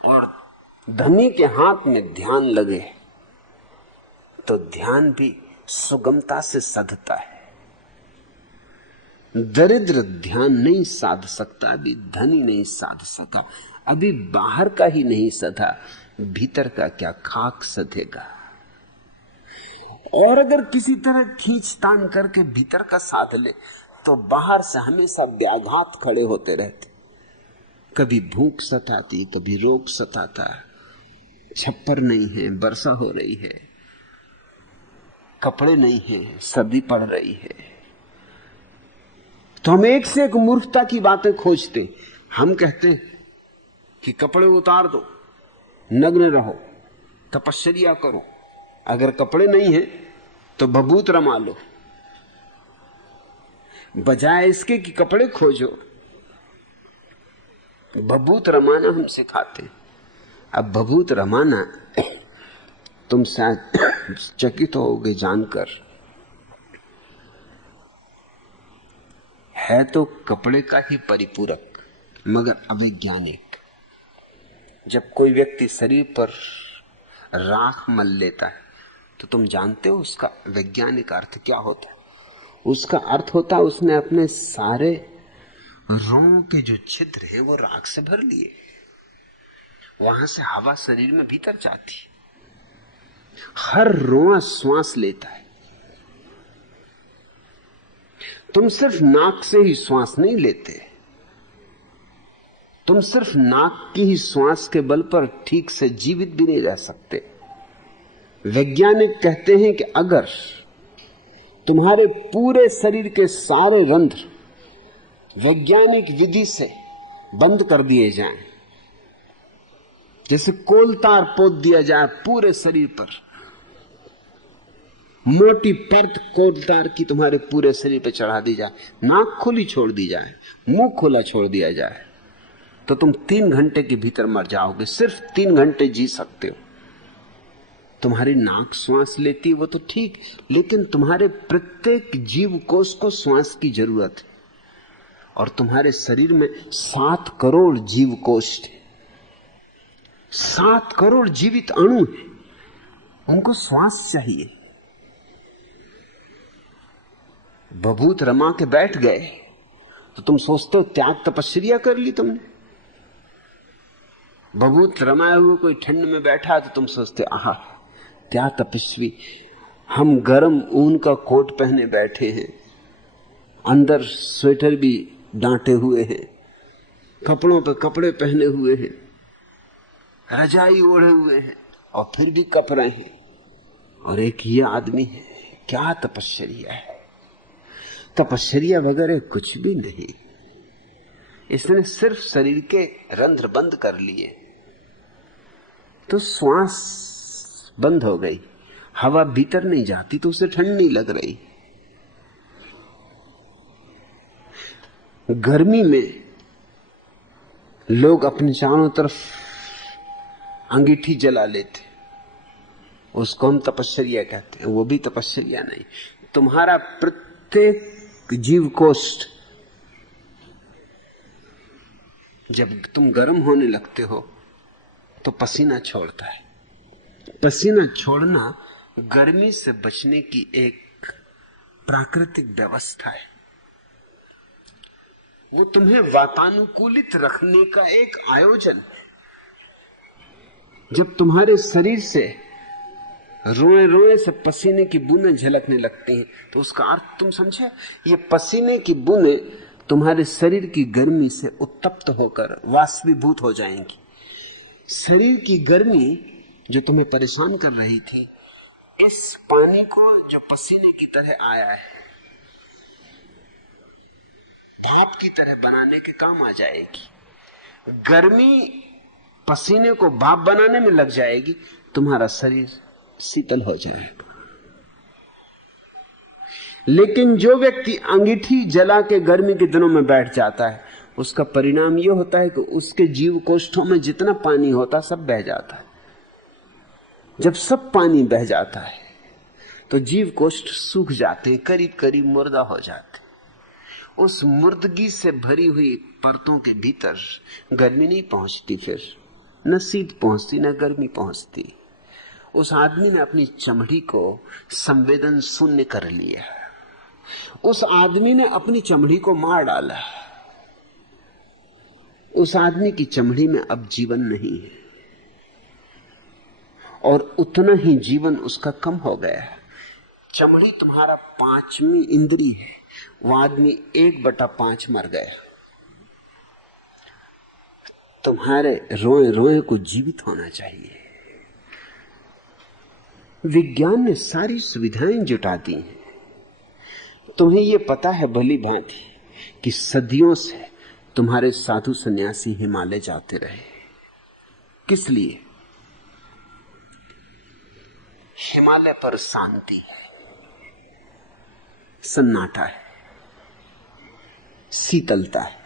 और धनी के हाथ में ध्यान लगे तो ध्यान भी सुगमता से सधता है। दरिद्र ध्यान नहीं साध सकता, अभी धनी नहीं साध सका, अभी बाहर का ही नहीं सधा, भीतर का क्या खाक सधेगा। और अगर किसी तरह खींचतान करके भीतर का साध ले तो बाहर से हमेशा व्याघात खड़े होते रहते। कभी भूख सताती, कभी रोग सताता, छप्पर नहीं है, वर्षा हो रही है, कपड़े नहीं है, सर्दी पड़ रही है। तो हम एक से एक मूर्खता की बातें खोजते। हम कहते हैं कि कपड़े उतार दो, नग्न रहो, तपश्चर्या करो। अगर कपड़े नहीं है तो भभूत रमा लो, बजाय इसके कि कपड़े खोजो। भभूत रमाना हम सिखाते। अब भभूत रमाना तुम शायद चकित होगे जानकर, है तो कपड़े का ही परिपूरक मगर अवैज्ञानिक। जब कोई व्यक्ति शरीर पर राख मल लेता है तो तुम जानते हो उसका वैज्ञानिक अर्थ क्या होता है? उसका अर्थ होता है उसने अपने सारे रोम के जो छिद्र है वो राख से भर लिए, वहां से हवा शरीर में भीतर जाती, हर रोआ श्वास लेता है। तुम सिर्फ नाक से ही श्वास नहीं लेते, तुम सिर्फ नाक की ही श्वास के बल पर ठीक से जीवित भी नहीं रह सकते। वैज्ञानिक कहते हैं कि अगर तुम्हारे पूरे शरीर के सारे रंध्र वैज्ञानिक विधि से बंद कर दिए जाएं, जैसे कोलतार पोत दिया जाए पूरे शरीर पर, मोटी परत कोटदार की तुम्हारे पूरे शरीर पे चढ़ा दी जाए, नाक खुली छोड़ दी जाए, मुंह खुला छोड़ दिया जाए, तो तुम 3 घंटे के भीतर मर जाओगे। सिर्फ 3 घंटे जी सकते हो। तुम्हारी नाक श्वास लेती है वो तो ठीक, लेकिन तुम्हारे प्रत्येक जीव कोष को श्वास की जरूरत है। और तुम्हारे शरीर में 7 करोड़ जीव कोष है, 7 करोड़ जीवित अणु है, उनको श्वास चाहिए। बभूत रमा के बैठ गए तो तुम सोचते हो त्याग तपस्या कर ली तुमने। बभूत रमाए हुए कोई ठंड में बैठा तो तुम सोचते आहा क्या तपस्वी। हम गर्म ऊन का कोट पहने बैठे हैं, अंदर स्वेटर भी डांटे हुए हैं, कपड़ों पे कपड़े पहने हुए हैं, रजाई ओढ़े हुए हैं, और फिर भी कप रहे हैं। और एक ये आदमी है, क्या तपस्या है। तपस्या वगैरह कुछ भी नहीं। इसने सिर्फ शरीर के रंध्र बंद कर लिए तो श्वास बंद हो गई, हवा भीतर नहीं जाती तो उसे ठंड नहीं लग रही। गर्मी में लोग अपने चारों तरफ अंगीठी जला लेते, उसको हम तपस्या कहते हैं। वो भी तपस्या नहीं। तुम्हारा प्रत्येक जीव कोष जब तुम गर्म होने लगते हो तो पसीना छोड़ता है। पसीना छोड़ना गर्मी से बचने की एक प्राकृतिक व्यवस्था है। वो तुम्हें वातानुकूलित रखने का एक आयोजन है। जब तुम्हारे शरीर से रोए रोए से पसीने की बूंदें झलकने लगती हैं तो उसका अर्थ तुम समझे। ये पसीने की बूंदें तुम्हारे शरीर की गर्मी से उत्तप्त होकर वाष्पीभूत हो जाएंगी। शरीर की गर्मी जो तुम्हें परेशान कर रही थी, इस पानी को जो पसीने की तरह आया है भाप की तरह बनाने के काम आ जाएगी। गर्मी पसीने को भाप बनाने में लग जाएगी, तुम्हारा शरीर शीतल हो जाएगा। लेकिन जो व्यक्ति अंगीठी जला के गर्मी के दिनों में बैठ जाता है, उसका परिणाम यह होता है कि उसके जीव कोष्ठों में जितना पानी होता सब बह जाता है। जब सब पानी बह जाता है तो जीव कोष्ठ सूख जाते हैं, करीब करीब मुर्दा हो जाते हैं। उस मुर्दगी से भरी हुई परतों के भीतर गर्मी नहीं पहुंचती, फिर न शीत पहुंचती न गर्मी पहुंचती। उस आदमी ने अपनी चमड़ी को संवेदन शून्य कर लिया। उस आदमी ने अपनी चमड़ी को मार डाला। उस आदमी की चमड़ी में अब जीवन नहीं है, और उतना ही जीवन उसका कम हो गया। चमड़ी तुम्हारा 5वीं इंद्री है, वो आदमी 1/5 मर गया। तुम्हारे रोए रोए को जीवित होना चाहिए। विज्ञान ने सारी सुविधाएं जुटा दी हैं। तुम्हें यह पता है भली भांति कि सदियों से तुम्हारे साधु सन्यासी हिमालय जाते रहे। किस लिए? हिमालय पर शांति है, सन्नाटा है, शीतलता है।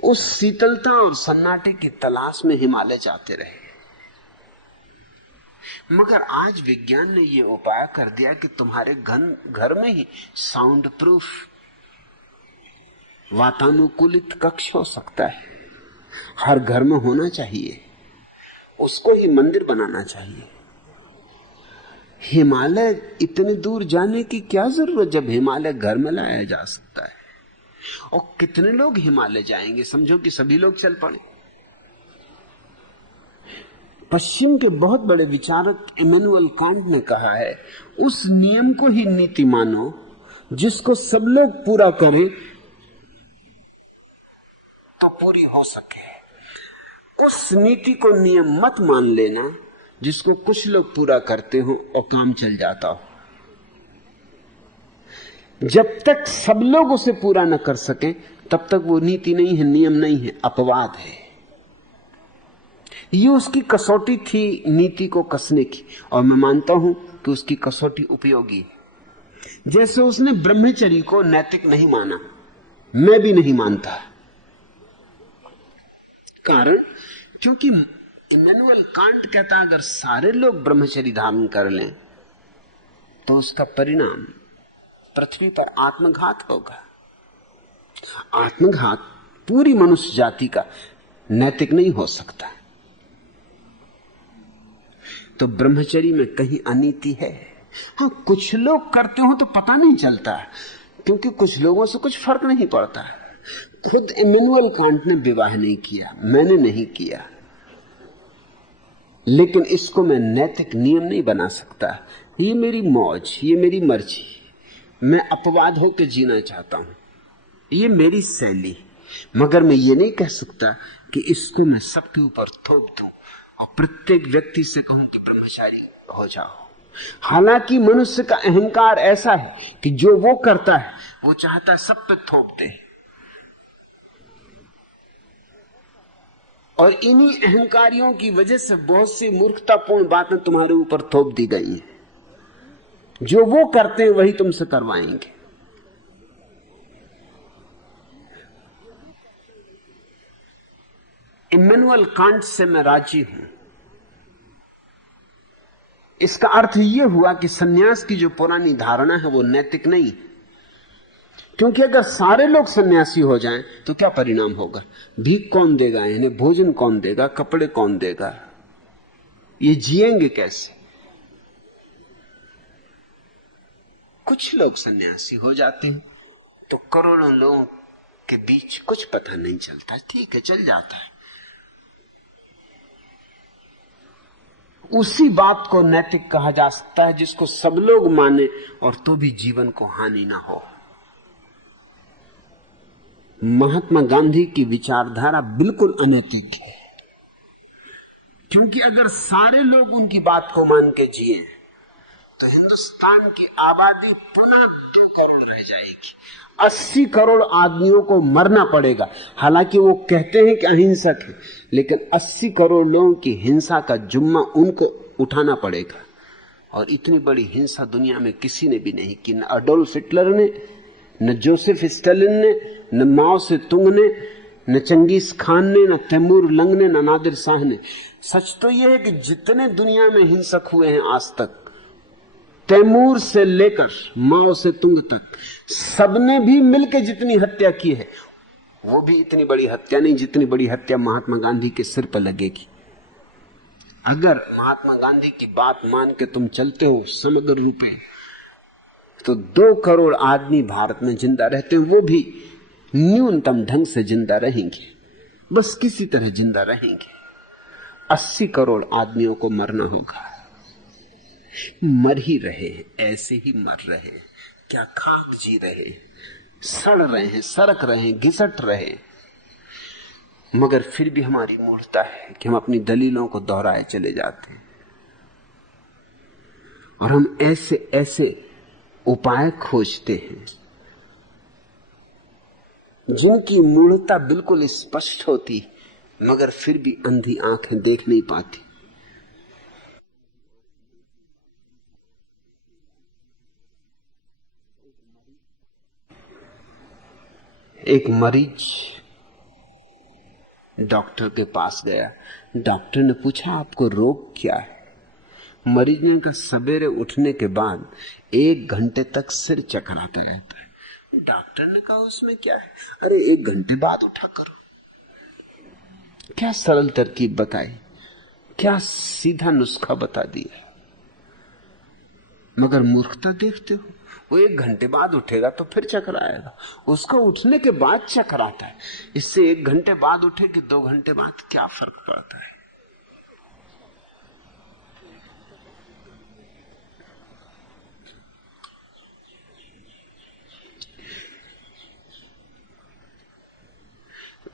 उस शीतलता और सन्नाटे की तलाश में हिमालय जाते रहे। मगर आज विज्ञान ने यह उपाय कर दिया कि तुम्हारे घर में ही साउंड प्रूफ वातानुकूलित कक्ष हो सकता है। हर घर में होना चाहिए, उसको ही मंदिर बनाना चाहिए। हिमालय इतने दूर जाने की क्या जरूरत जब हिमालय घर में लाया जा सकता है। और कितने लोग हिमालय जाएंगे? समझो कि सभी लोग चल पड़े। पश्चिम के बहुत बड़े विचारक इमैनुअल कांट ने कहा है, उस नियम को ही नीति मानो जिसको सब लोग पूरा करें तो पूरी हो सके। उस नीति को नियम मत मान लेना जिसको कुछ लोग पूरा करते हो और काम चल जाता हो। जब तक सब लोग उसे पूरा न कर सके तब तक वो नीति नहीं है, नियम नहीं है, अपवाद है। ये उसकी कसौटी थी नीति को कसने की, और मैं मानता हूं कि उसकी कसौटी उपयोगी है। जैसे उसने ब्रह्मचर्य को नैतिक नहीं माना, मैं भी नहीं मानता। कारण क्योंकि इमैनुअल कांट कहता अगर सारे लोग ब्रह्मचर्य धारण कर लें तो उसका परिणाम पृथ्वी पर आत्मघात होगा। आत्मघात पूरी मनुष्य जाति का नैतिक नहीं हो सकता। तो ब्रह्मचर्य में कहीं अनीति है। हाँ, कुछ लोग करते हो तो पता नहीं चलता, क्योंकि कुछ लोगों से कुछ फर्क नहीं पड़ता। खुद इमैनुअल कांट ने विवाह नहीं किया, मैंने नहीं किया, लेकिन इसको मैं नैतिक नियम नहीं बना सकता। ये मेरी मौज, ये मेरी मर्जी, मैं अपवाद होकर जीना चाहता हूं, ये मेरी शैली। मगर मैं ये नहीं कह सकता कि इसको मैं सबके ऊपर थोप दूं और प्रत्येक व्यक्ति से कहूं कि ब्रह्मचारी हो जाओ। हालांकि मनुष्य का अहंकार ऐसा है कि जो वो करता है वो चाहता है सब पे थोप दे, और इन्हीं अहंकारियों की वजह से बहुत सी मूर्खतापूर्ण बातें तुम्हारे ऊपर थोप दी गई हैं। जो वो करते हैं वही तुमसे करवाएंगे। इमैनुअल कांट से मैं राजी हूं। इसका अर्थ यह हुआ कि सन्यास की जो पुरानी धारणा है वो नैतिक नहीं, क्योंकि अगर सारे लोग सन्यासी हो जाएं तो क्या परिणाम होगा? भीख कौन देगा इन्हें? भोजन कौन देगा? कपड़े कौन देगा? ये जिएंगे कैसे? कुछ लोग सन्यासी हो जाते हैं तो करोड़ों लोगों के बीच कुछ पता नहीं चलता, ठीक है, चल जाता है। उसी बात को नैतिक कहा जा सकता है जिसको सब लोग माने और तो भी जीवन को हानि ना हो। महात्मा गांधी की विचारधारा बिल्कुल अनैतिक है, क्योंकि अगर सारे लोग उनकी बात को मान के जिए तो हिंदुस्तान की आबादी पुनः 2 करोड़ रह जाएगी। 80 करोड़ आदमियों को मरना पड़ेगा। हालांकि वो कहते हैं कि अहिंसक है, लेकिन 80 करोड़ लोगों की हिंसा का जुम्मा उनको उठाना पड़ेगा। और इतनी बड़ी हिंसा दुनिया में किसी ने भी नहीं की, न अडोल्फ हिटलर ने, न जोसेफ स्टालिन ने, न माओ से तुंग ने, न चंगेज खान ने, न तैमूर लंग ने, न नादिर शाह ने। सच तो यह है कि जितने दुनिया में हिंसक हुए हैं आज तक, तैमूर से लेकर माओ से तुंग तक, सबने भी मिलकर जितनी हत्या की है वो भी इतनी बड़ी हत्या नहीं जितनी बड़ी हत्या महात्मा गांधी के सिर पर लगेगी। अगर महात्मा गांधी की बात मान के तुम चलते हो समग्र रूपे, तो 2 करोड़ आदमी भारत में जिंदा रहते हैं, वो भी न्यूनतम ढंग से जिंदा रहेंगे, बस किसी तरह जिंदा रहेंगे। 80 करोड़ आदमियों को मरना होगा। मर ही रहे हैं, ऐसे ही मर रहे हैं, क्या खाक जी रहे हैं, सड़ रहे हैं, सरक रहे हैं, घिसट रहे हैं। मगर फिर भी हमारी मूर्खता है कि हम अपनी दलीलों को दोहराए चले जाते हैं और हम ऐसे ऐसे उपाय खोजते हैं जिनकी मूर्खता बिल्कुल स्पष्ट होती, मगर फिर भी अंधी आंखें देख नहीं पाती। एक मरीज डॉक्टर के पास गया। डॉक्टर ने पूछा, आपको रोग क्या है? मरीज ने कहा, सवेरे उठने के बाद 1 घंटे तक सिर चकराता रहता है। डॉक्टर ने कहा, उसमें क्या है? अरे 1 घंटे बाद उठा करो। क्या सरल तरकीब बताई, क्या सीधा नुस्खा बता दिया। मगर मूर्खता देखते हो, वो 1 घंटे बाद उठेगा तो फिर चक्कर आएगा, उसका उठने के बाद चक्कर आता है। इससे 1 घंटे बाद उठे कि 2 घंटे बाद क्या फर्क पड़ता है?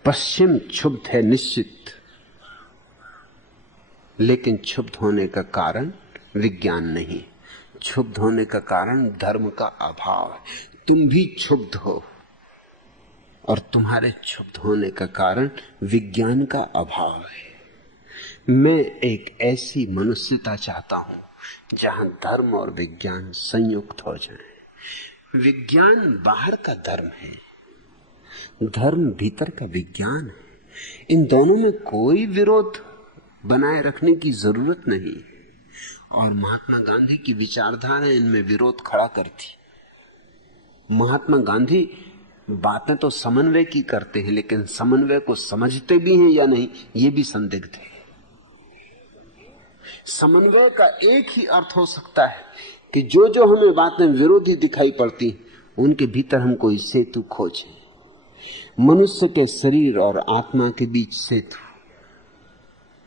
पश्चिम क्षुब्ध है निश्चित, लेकिन क्षुब्ध होने का कारण विज्ञान नहीं, क्षुब्ध होने का कारण धर्म का अभाव है। तुम भी क्षुब्ध हो और तुम्हारे क्षुब्ध होने का कारण विज्ञान का अभाव है। मैं एक ऐसी मनुष्यता चाहता हूं जहां धर्म और विज्ञान संयुक्त हो जाएं। विज्ञान बाहर का धर्म है, धर्म भीतर का विज्ञान है। इन दोनों में कोई विरोध बनाए रखने की जरूरत नहीं। और महात्मा गांधी की विचारधारा इनमें विरोध खड़ा करती। महात्मा गांधी बातें तो समन्वय की करते हैं, लेकिन समन्वय को समझते भी हैं या नहीं ये भी संदिग्ध है। समन्वय का एक ही अर्थ हो सकता है कि जो जो हमें बातें विरोधी दिखाई पड़ती उनके भीतर हम कोई सेतु खोजें। मनुष्य के शरीर और आत्मा के बीच सेतु,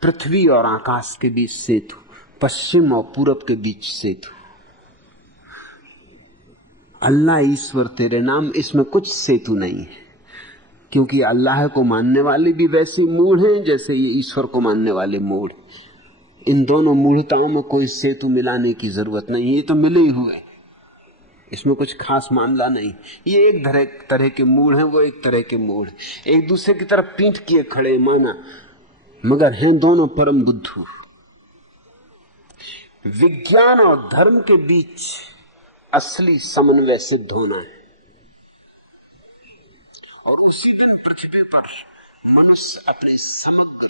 पृथ्वी और आकाश के बीच सेतु, पश्चिम और पूरब के बीच सेतु। अल्लाह ईश्वर तेरे नाम, इसमें कुछ सेतु नहीं है, क्योंकि अल्लाह को मानने वाले भी वैसे मूढ़ हैं जैसे ये ईश्वर को मानने वाले मूढ़। इन दोनों मूढ़ताओं में कोई सेतु मिलाने की जरूरत नहीं, ये तो मिले ही हुए, इसमें कुछ खास मामला नहीं। ये एक तरह के मूढ़ हैं, वो एक तरह के मूढ़, एक दूसरे की तरफ पीठ किए खड़े माना, मगर हैं दोनों परम बुद्धू। विज्ञान और धर्म के बीच असली समन्वय सिद्ध होना है, और उसी दिन पृथ्वी पर मनुष्य अपने समग्र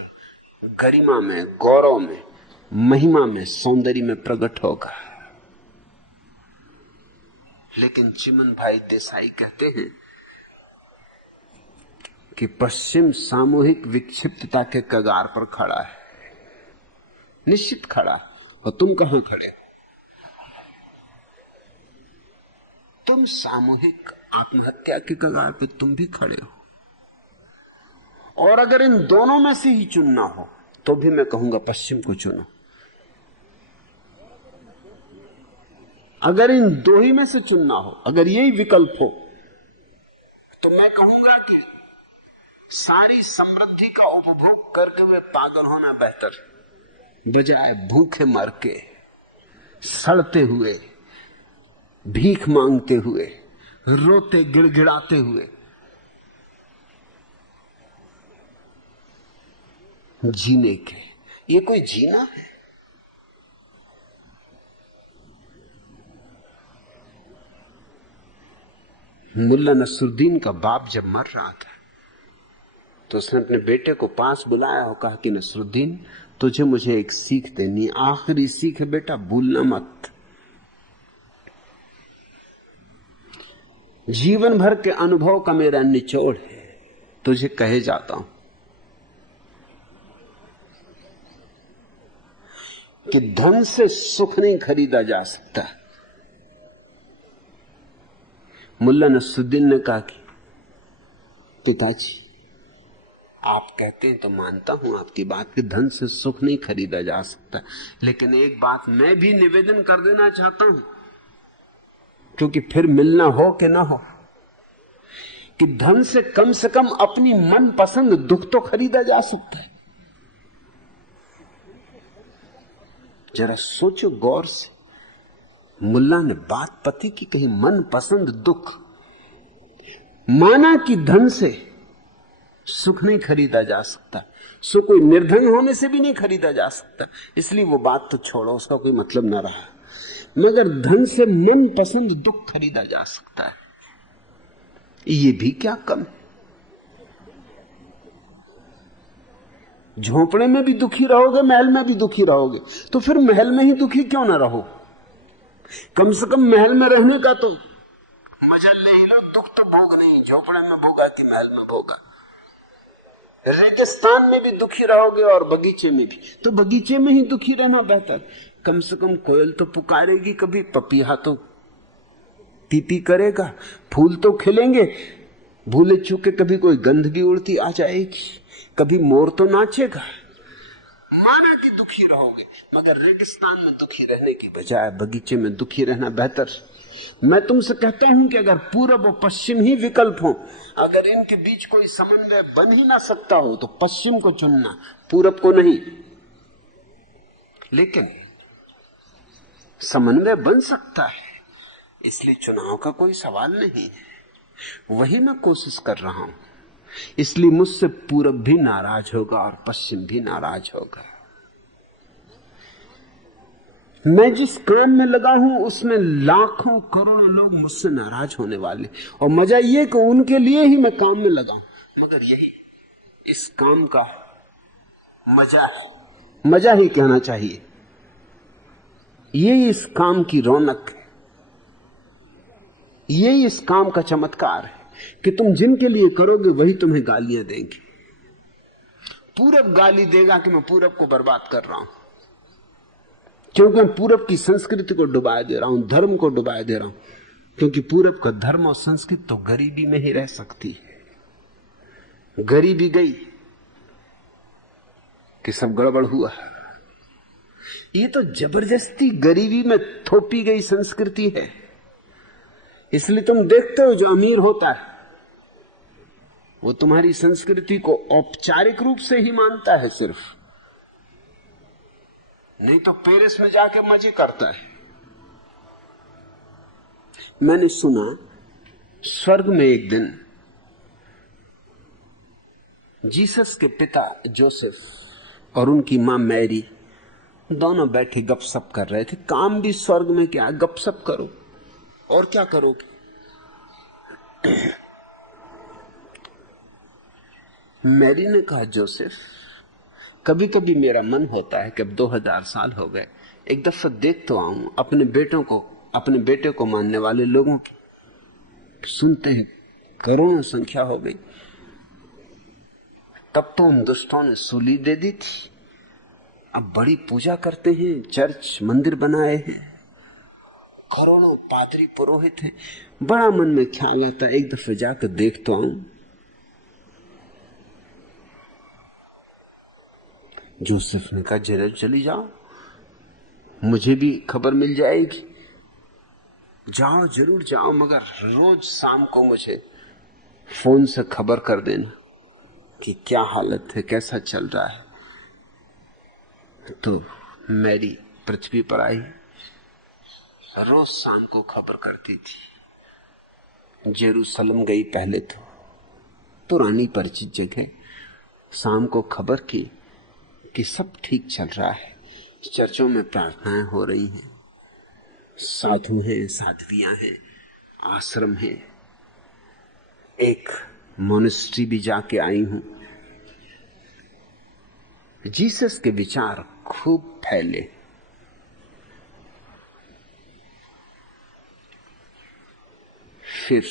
गरिमा में, गौरव में, महिमा में, सौंदर्य में प्रकट होगा। लेकिन चिमन भाई देसाई कहते हैं कि पश्चिम सामूहिक विक्षिप्तता के कगार पर खड़ा है, निश्चित खड़ा, और तुम कहां खड़े हो? तुम सामूहिक आत्महत्या के कगार पे तुम भी खड़े हो। और अगर इन दोनों में से ही चुनना हो तो भी मैं कहूंगा पश्चिम को चुनो। अगर इन दो ही में से चुनना हो, अगर यही विकल्प हो, तो मैं कहूंगा कि सारी समृद्धि का उपभोग करके हुए पागल होना बेहतर, बजाय भूखे मर के, सड़ते हुए, भीख मांगते हुए, रोते गिड़गिड़ाते हुए जीने के। ये कोई जीना है? मुल्ला नसरुद्दीन का बाप जब मर रहा था तो उसने अपने बेटे को पास बुलाया और कहा कि नसरुद्दीन, तुझे मुझे एक सीख देनी, आखिरी सीख है बेटा, भूलना मत। जीवन भर के अनुभव का मेरा निचोड़ है, तुझे कहे जाता हूं कि धन से सुख नहीं खरीदा जा सकता। मुल्ला नसरुद्दीन ने कहा कि पिताजी, आप कहते हैं तो मानता हूं आपकी बात कि धन से सुख नहीं खरीदा जा सकता, लेकिन एक बात मैं भी निवेदन कर देना चाहता हूं, क्योंकि फिर मिलना हो कि ना हो, कि धन से कम अपनी मनपसंद दुख तो खरीदा जा सकता है। जरा सोचो गौर से, मुल्ला ने बात पति की कही, मनपसंद दुख। माना कि धन से सुख नहीं खरीदा जा सकता, सुख कोई निर्धन होने से भी नहीं खरीदा जा सकता, इसलिए वो बात तो छोड़ो, उसका कोई मतलब ना रहा। मगर धन से मनपसंद दुख खरीदा जा सकता है, ये भी क्या कम है। झोंपड़े में भी दुखी रहोगे, महल में भी दुखी रहोगे, तो फिर महल में ही दुखी क्यों ना रहो? कम से कम महल में रहने का तो मजा ले ही लो, दुख तो भोग नहीं, झोंपड़े में भोगा कि महल में भोगा। रेगिस्तान में भी दुखी रहोगे और बगीचे में भी, तो बगीचे में ही दुखी रहना बेहतर। कम से कम कोयल तो पुकारेगी कभी, पपीहा तो पीपी करेगा, फूल तो खिलेंगे, भूले चूके कभी कोई गंध भी उड़ती आ जाएगी, कभी मोर तो नाचेगा। माना कि दुखी रहोगे, मगर रेगिस्तान में दुखी रहने की बजाय बगीचे में दुखी रहना बेहतर। मैं तुमसे कहता हूं कि अगर पूरब और पश्चिम ही विकल्प हो, अगर इनके बीच कोई समन्वय बन ही ना सकता हो, तो पश्चिम को चुनना, पूरब को नहीं। लेकिन समन्वय बन सकता है, इसलिए चुनाव का कोई सवाल नहीं है। वही मैं कोशिश कर रहा हूं, इसलिए मुझसे पूरब भी नाराज होगा और पश्चिम भी नाराज होगा। मैं जिस काम में लगा हूं उसमें लाखों करोड़ों लोग मुझसे नाराज होने वाले, और मजा ये कि उनके लिए ही मैं काम में लगा हूं। मगर यही इस काम का मजा है, मजा ही कहना चाहिए। यही इस काम की रौनक है, यही इस काम का चमत्कार है कि तुम जिनके लिए करोगे वही तुम्हें गालियां देंगे। पूरब गाली देगा कि मैं पूरब को बर्बाद कर रहा हूं, क्योंकि मैं पूरब की संस्कृति को डुबा दे रहा हूं, धर्म को डुबा दे रहा हूं। क्योंकि पूरब का धर्म और संस्कृति तो गरीबी में ही रह सकती है। गरीबी गई कि सब गड़बड़ हुआ। ये तो जबरदस्ती गरीबी में थोपी गई संस्कृति है। इसलिए तुम देखते हो जो अमीर होता है वो तुम्हारी संस्कृति को औपचारिक रूप से ही मानता है सिर्फ, नहीं तो पेरिस में जाके मजे करता है। मैंने सुना स्वर्ग में एक दिन जीसस के पिता जोसेफ और उनकी मां मैरी दोनों बैठे गपशप कर रहे थे। काम भी स्वर्ग में क्या, गपशप करो, और क्या करोगे। मैरी ने कहा, जोसेफ, कभी कभी मेरा मन होता है कि अब 2000 साल हो गए, एक दफा देख तो आऊं अपने बेटे को मानने वाले लोगों की। सुनते हैं करोड़ों संख्या हो गई। तब तो उन दुष्टों ने सूली दे दी थी, अब बड़ी पूजा करते हैं, चर्च मंदिर बनाए हैं, करोड़ों पादरी पुरोहित हैं। बड़ा मन में ख्याल आता है एक दफे जाकर देख तो आऊं। जोसेफ ने कहा, जरूर चली जाओ, मुझे भी खबर मिल जाएगी। जाओ, जरूर जाओ, मगर रोज शाम को मुझे फोन से खबर कर देना कि क्या हालत है, कैसा चल रहा है। तो मैरी पृथ्वी पर आई, रोज शाम को खबर करती थी। जेरूसलम गई पहले तो, पुरानी परिचित जगह, शाम को खबर की कि सब ठीक चल रहा है, चर्चों में प्रार्थनाएं हो रही हैं, साधु हैं, साध्वियां हैं, आश्रम है, एक मोनेस्ट्री भी जाके आई हूं। जीसस के विचार खूब फैले। फिर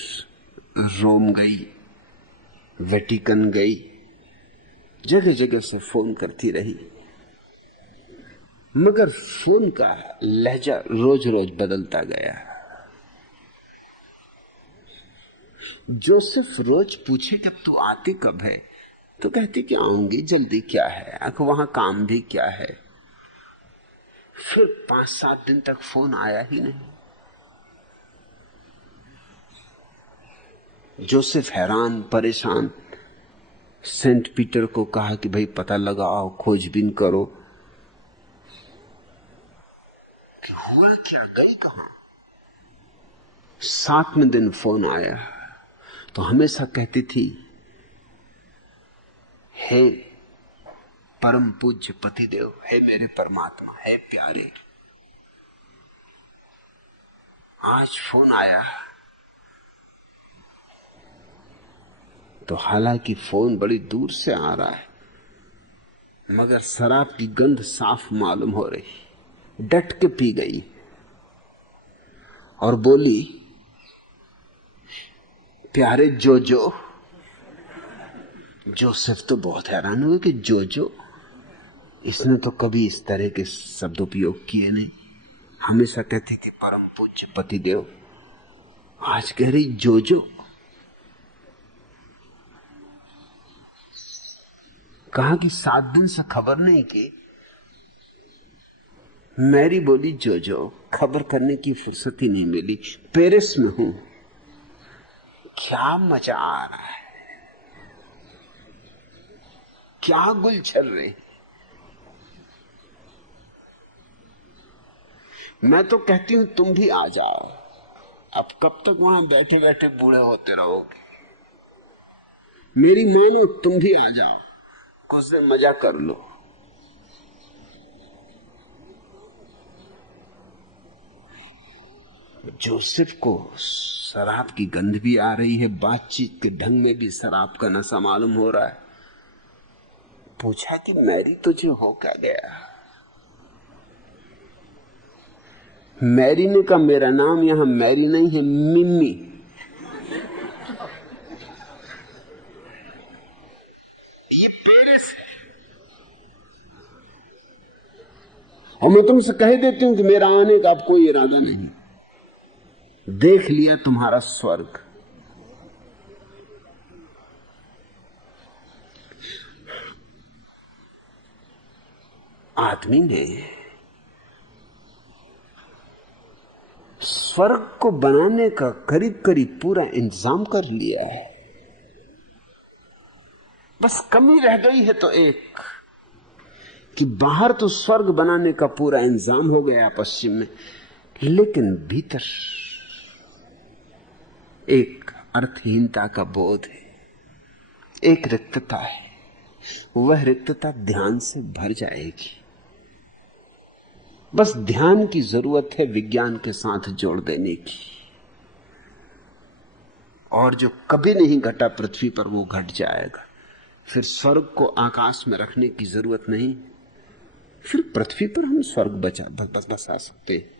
रोम गई, वेटिकन गई, जगह जगह से फोन करती रही, मगर फोन का लहजा रोज रोज बदलता गया। जोसेफ रोज पूछे कि अब तू आती कब है, तो कहती कि आऊंगी, जल्दी क्या है, आखिर वहां काम भी क्या है। फिर 5-7 दिन तक फोन आया ही नहीं। जोसेफ हैरान परेशान, सेंट पीटर को कहा कि भाई पता लगाओ, खोजबीन करो कि हुआ क्या, गई कहां। 7वें दिन फोन आया तो हमेशा कहती थी, हे परम पूज्य पतिदेव, हे मेरे परमात्मा, हे प्यारे, आज फोन आया। तो हालांकि फोन बड़ी दूर से आ रहा है, मगर शराब की गंध साफ मालूम हो रही। डट के पी गई और बोली, प्यारे जोजो। जोसेफ तो बहुत हैरान हुए कि जोजो, इसने तो कभी इस तरह के शब्द उपयोग किए नहीं, हमेशा कहते कि परम पूज्य पतिदेव, आज कह रही जोजो। कहा कि 7 दिन से खबर नहीं की। मैरी बोली, जोजो, खबर करने की फुर्सत ही नहीं मिली, पेरिस में हूं। क्या मजा आ रहा है, क्या गुल छल रहे। मैं तो कहती हूं तुम भी आ जाओ, अब कब तक वहां बैठे बैठे बूढ़े होते रहोगे। मेरी मानो, तुम भी आ जाओ, कुछ देर मजा कर लो। जोसेफ को शराब की गंध भी आ रही है, बातचीत के ढंग में भी शराब का नशा मालूम हो रहा है। पूछा कि मैरी तुझे हो क्या गया? मैरी ने कहा मेरा नाम यहां मैरी नहीं है, मिम्मी। ये पेरिस है। और मैं तुमसे कह देती हूं कि मेरा आने का अब कोई इरादा नहीं। देख लिया तुम्हारा स्वर्ग। आदमी ने स्वर्ग को बनाने का करीब करीब पूरा इंतजाम कर लिया है। बस कमी रह गई है तो एक कि बाहर तो स्वर्ग बनाने का पूरा इंतजाम हो गया पश्चिम में, लेकिन भीतर एक अर्थहीनता का बोध है, एक रिक्तता है। वह रिक्तता ध्यान से भर जाएगी। बस ध्यान की जरूरत है विज्ञान के साथ जोड़ देने की, और जो कभी नहीं घटा पृथ्वी पर वो घट जाएगा। फिर स्वर्ग को आकाश में रखने की जरूरत नहीं, फिर पृथ्वी पर हम स्वर्ग बसा सकते हैं।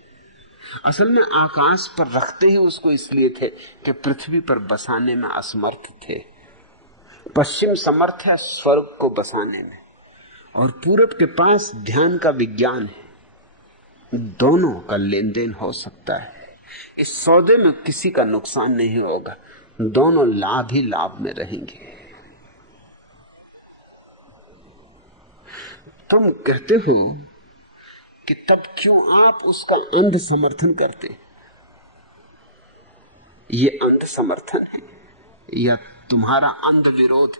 असल में आकाश पर रखते ही उसको इसलिए थे कि पृथ्वी पर बसाने में असमर्थ थे। पश्चिम समर्थ है स्वर्ग को बसाने में, और पूरब के पास ध्यान का विज्ञान है। दोनों का लेन देन हो सकता है। इस सौदे में किसी का नुकसान नहीं होगा, दोनों लाभ ही लाभ में रहेंगे। तुम कहते हो कि तब क्यों आप उसका अंध समर्थन करते? ये अंध समर्थन है या तुम्हारा अंध विरोध?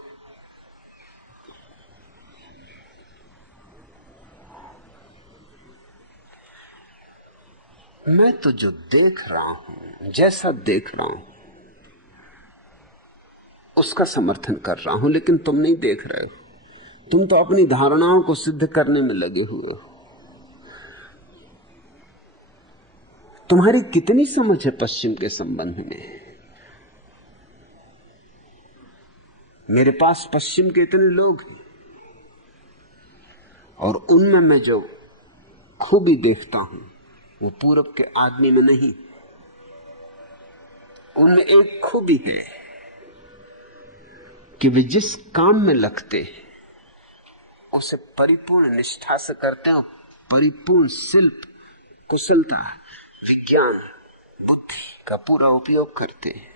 मैं तो जो देख रहा हूं, जैसा देख रहा हूं, उसका समर्थन कर रहा हूं, लेकिन तुम नहीं देख रहे हो। तुम तो अपनी धारणाओं को सिद्ध करने में लगे हुए हो। तुम्हारी कितनी समझ है पश्चिम के संबंध में? मेरे पास पश्चिम के इतने लोग हैं, और उनमें मैं जो खूबी देखता हूं वो पूरब के आदमी में नहीं। उनमें एक खूबी है कि वे जिस काम में लगते हैं उसे परिपूर्ण निष्ठा से करते हैं, और परिपूर्ण शिल्प, कुशलता, विज्ञान, बुद्धि का पूरा उपयोग करते हैं।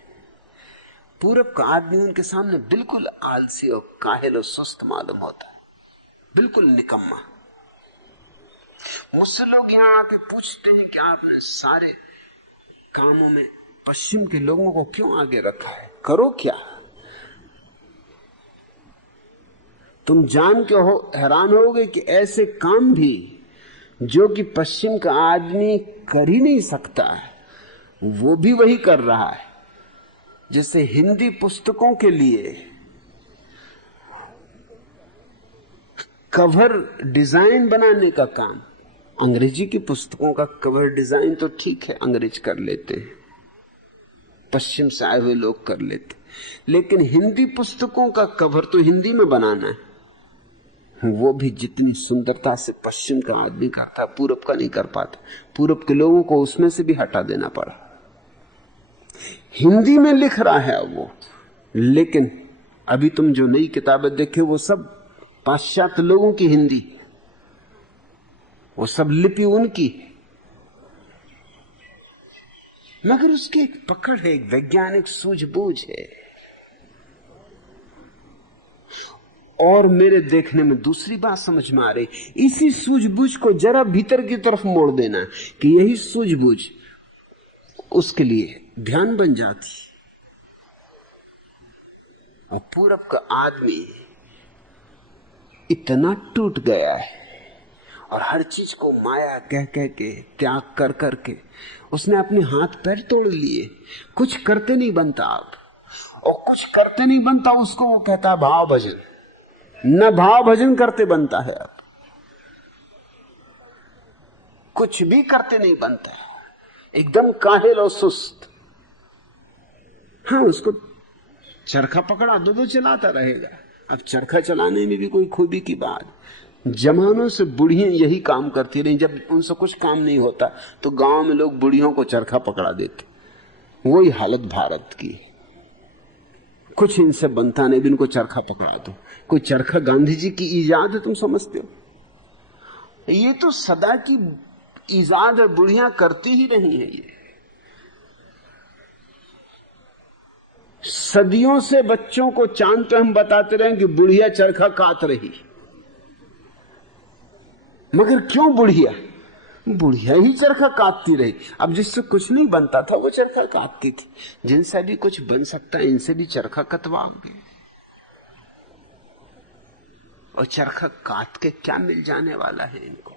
पूरब का आदमी उनके सामने बिल्कुल आलसी और काहिल और सुस्त मालूम होता है, बिल्कुल निकम्मा। मुझसे लोग यहां आके पूछते हैं कि आपने सारे कामों में पश्चिम के लोगों को क्यों आगे रखा है, करो क्या? तुम जान के हो हैरान होगे कि ऐसे काम भी जो कि पश्चिम का आदमी कर ही नहीं सकता है, वो भी वही कर रहा है। जैसे हिंदी पुस्तकों के लिए कवर डिजाइन बनाने का काम, अंग्रेजी की पुस्तकों का कवर डिजाइन तो ठीक है, अंग्रेज कर लेते हैं, पश्चिम से आए हुए लोग कर लेते, लेकिन हिंदी पुस्तकों का कवर तो हिंदी में बनाना है। वो भी जितनी सुंदरता से पश्चिम का आदमी करता, पूरब का नहीं कर पाता। पूरब के लोगों को उसमें से भी हटा देना पड़ा। हिंदी में लिख रहा है वो, लेकिन अभी तुम जो नई किताबें देखे वो सब पाश्चात्य लोगों की हिंदी, वो सब लिपि उनकी, मगर उसकी एक पकड़ है, एक वैज्ञानिक सूझबूझ है। और मेरे देखने में दूसरी बात समझ में आ रही, इसी सूझबूझ को जरा भीतर की तरफ मोड़ देना कि यही सूझबूझ उसके लिए ध्यान बन जाती। और पूरब का आदमी इतना टूट गया है और हर चीज को माया कह कह के, त्याग कर करके उसने अपने हाथ पैर तोड़ लिए। कुछ करते नहीं बनता आप, और कुछ करते नहीं बनता उसको वो कहता है भाव भजन। न भाव भजन करते बनता है, अब कुछ भी करते नहीं बनता है। एकदम काहिल और सुस्त। हाँ, उसको चरखा पकड़ा दो तो चलाता रहेगा। अब चरखा चलाने में भी कोई खूबी की बात, जमानों से बुढ़ियां यही काम करती रही। जब उनसे कुछ काम नहीं होता तो गांव में लोग बुढ़ियों को चरखा पकड़ा देते। वही हालत भारत की। कुछ इनसे बनता नहीं भी, इनको चरखा पकड़ा दो। कोई चरखा गांधी जी की इजाद है, तुम समझते हो? ये तो सदा की इजाद है, बुढ़ियां करती ही रही है। ये सदियों से बच्चों को चांद पे हम बताते रहे कि बुढ़िया चरखा काट रही, मगर क्यों बुढ़िया? बुढ़िया ही चरखा काटती रही। अब जिससे कुछ नहीं बनता था वो चरखा काटती थी। जिनसे भी कुछ बन सकता है इनसे भी चरखा कतवाओगे। और चरखा काट के क्या मिल जाने वाला है इनको?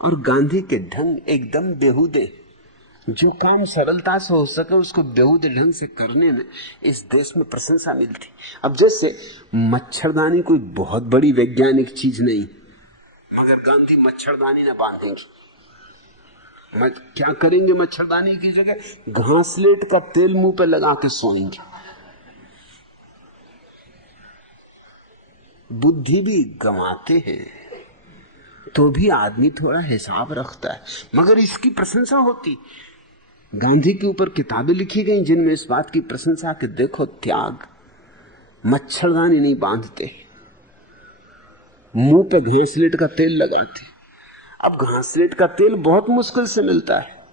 और गांधी के ढंग एकदम बेहुदे। जो काम सरलता से हो सके उसको बेहुदे ढंग से करने में इस देश में प्रशंसा मिलती। अब जैसे मच्छरदानी कोई बहुत बड़ी वैज्ञानिक चीज नहीं, मगर गांधी मच्छरदानी न बांधेंगे। क्या करेंगे? मच्छरदानी की जगह घासलेट का तेल मुंह पे लगा के सोएंगे। बुद्धि भी गंवाते हैं तो भी आदमी थोड़ा हिसाब रखता है, मगर इसकी प्रशंसा होती। गांधी के ऊपर किताबें लिखी गई जिनमें इस बात की प्रशंसा कि देखो त्याग, मच्छरदानी नहीं बांधते, मुंह पे घासलेट का तेल लगाते। अब घासलेट का तेल बहुत मुश्किल से मिलता है,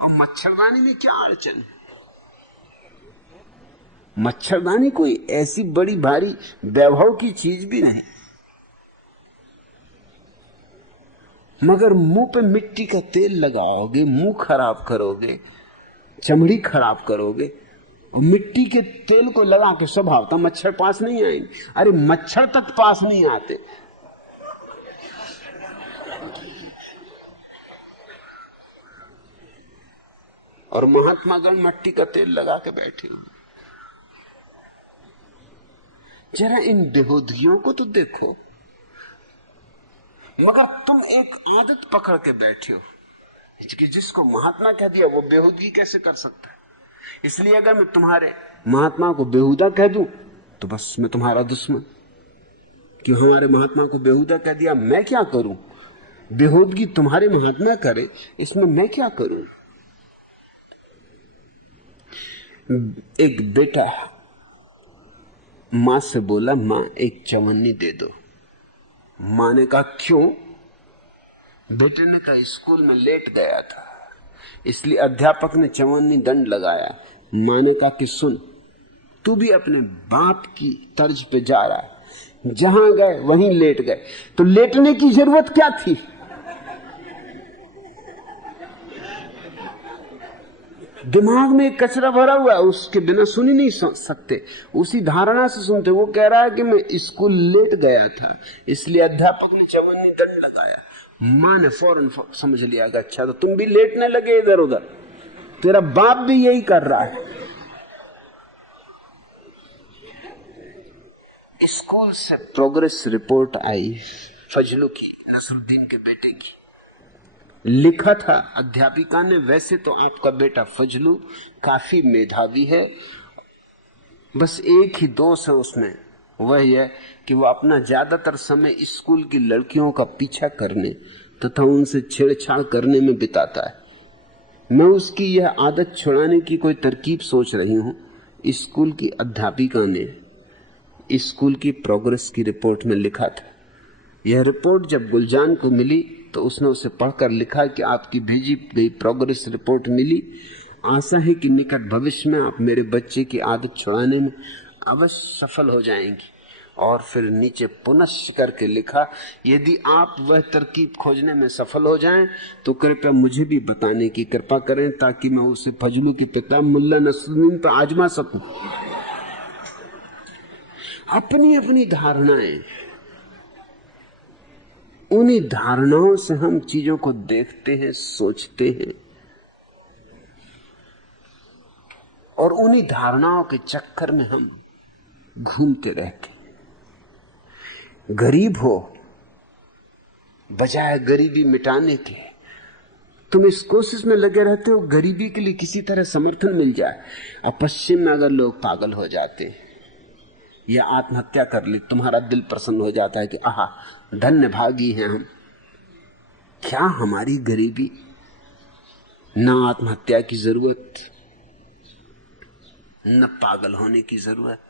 और मच्छरदानी में क्या अड़चन है? मच्छरदानी कोई ऐसी बड़ी भारी वैभव की चीज भी नहीं, मगर मुंह पे मिट्टी का तेल लगाओगे, मुंह खराब करोगे, चमड़ी खराब करोगे। और मिट्टी के तेल को लगा के स्वभावता मच्छर पास नहीं आएंगे। अरे मच्छर तक पास नहीं आते। और महात्मागण मिट्टी का तेल लगा के बैठे हुए। जरा इन बेहूदगियों को तो देखो। मगर तुम एक आदत पकड़ के बैठे हो कि जिसको महात्मा कह दिया वो बेहूदगी कैसे कर सकता है। इसलिए अगर मैं तुम्हारे महात्मा को बेहुदा कह दूं तो बस मैं तुम्हारा दुश्मन। कि हमारे महात्मा को बेहुदा कह दिया, मैं क्या करूं? बेहूदगी तुम्हारे महात्मा करे, इसमें मैं क्या करूं? एक बेटा मां से बोला, मां एक चवन्नी दे दो। मां ने कहा क्यों? बेटे ने कहा स्कूल में लेट गया था, इसलिए अध्यापक ने चवन्नी दंड लगाया। मां ने कहा कि सुन, तू भी अपने बाप की तर्ज पे जा रहा है, जहां गए वहीं लेट गए, तो लेटने की जरूरत क्या थी? दिमाग में एक कचरा भरा हुआ है, उसके बिना सुन ही नहीं सकते, उसी धारणा से सुनते। वो कह रहा है कि मैं स्कूल लेट गया था इसलिए अध्यापक ने चवन्नी दंड लगाया। मां ने फौरन समझ लिया कि अच्छा तो तुम भी लेटने लगे इधर उधर, तेरा बाप भी यही कर रहा है। स्कूल से प्रोग्रेस रिपोर्ट आई फजलू की, नसरुद्दीन के बेटे की। लिखा था अध्यापिका ने, वैसे तो आपका बेटा फजलू काफी मेधावी है, बस एक ही दोष है उसमें, वह यह कि वो अपना ज्यादातर समय स्कूल की लड़कियों का पीछा करने तथा उनसे छेड़छाड़ करने में बिताता है। मैं उसकी यह आदत छुड़ाने की कोई तरकीब सोच रही हूं। स्कूल की अध्यापिका ने स्कूल की प्रोग्रेस की रिपोर्ट में लिखा था। यह रिपोर्ट जब गुलजान को मिली तो उसने उसे पढ़कर लिखा कि आपकी भेजी गई प्रोग्रेस रिपोर्ट मिली, आशा है कि निकट भविष्य में आप मेरे बच्चे की आदत छुड़ाने में अवश्य सफल हो जाएंगी। और फिर नीचे पुनश्च करके लिखा, यदि आप वह तरकीब खोजने में सफल हो जाएं तो कृपया मुझे भी बताने की कृपा करें ताकि मैं उसे फजलू के पिता मुल्ला नसरुद्दीन पर आजमा सकूं। अपनी अपनी धारणाएं, उन्हीं धारणाओं से हम चीजों को देखते हैं, सोचते हैं, और उन्हीं धारणाओं के चक्कर में हम घूमते रहते हैं। गरीब हो, बजाय गरीबी मिटाने के तुम इस कोशिश में लगे रहते हो गरीबी के लिए किसी तरह समर्थन मिल जाए। अब पश्चिम में अगर लोग पागल हो जाते या आत्महत्या कर ली, तुम्हारा दिल प्रसन्न हो जाता है कि आहा धन्य भागी हैं हम। क्या हमारी गरीबी, ना आत्महत्या की जरूरत, न पागल होने की जरूरत।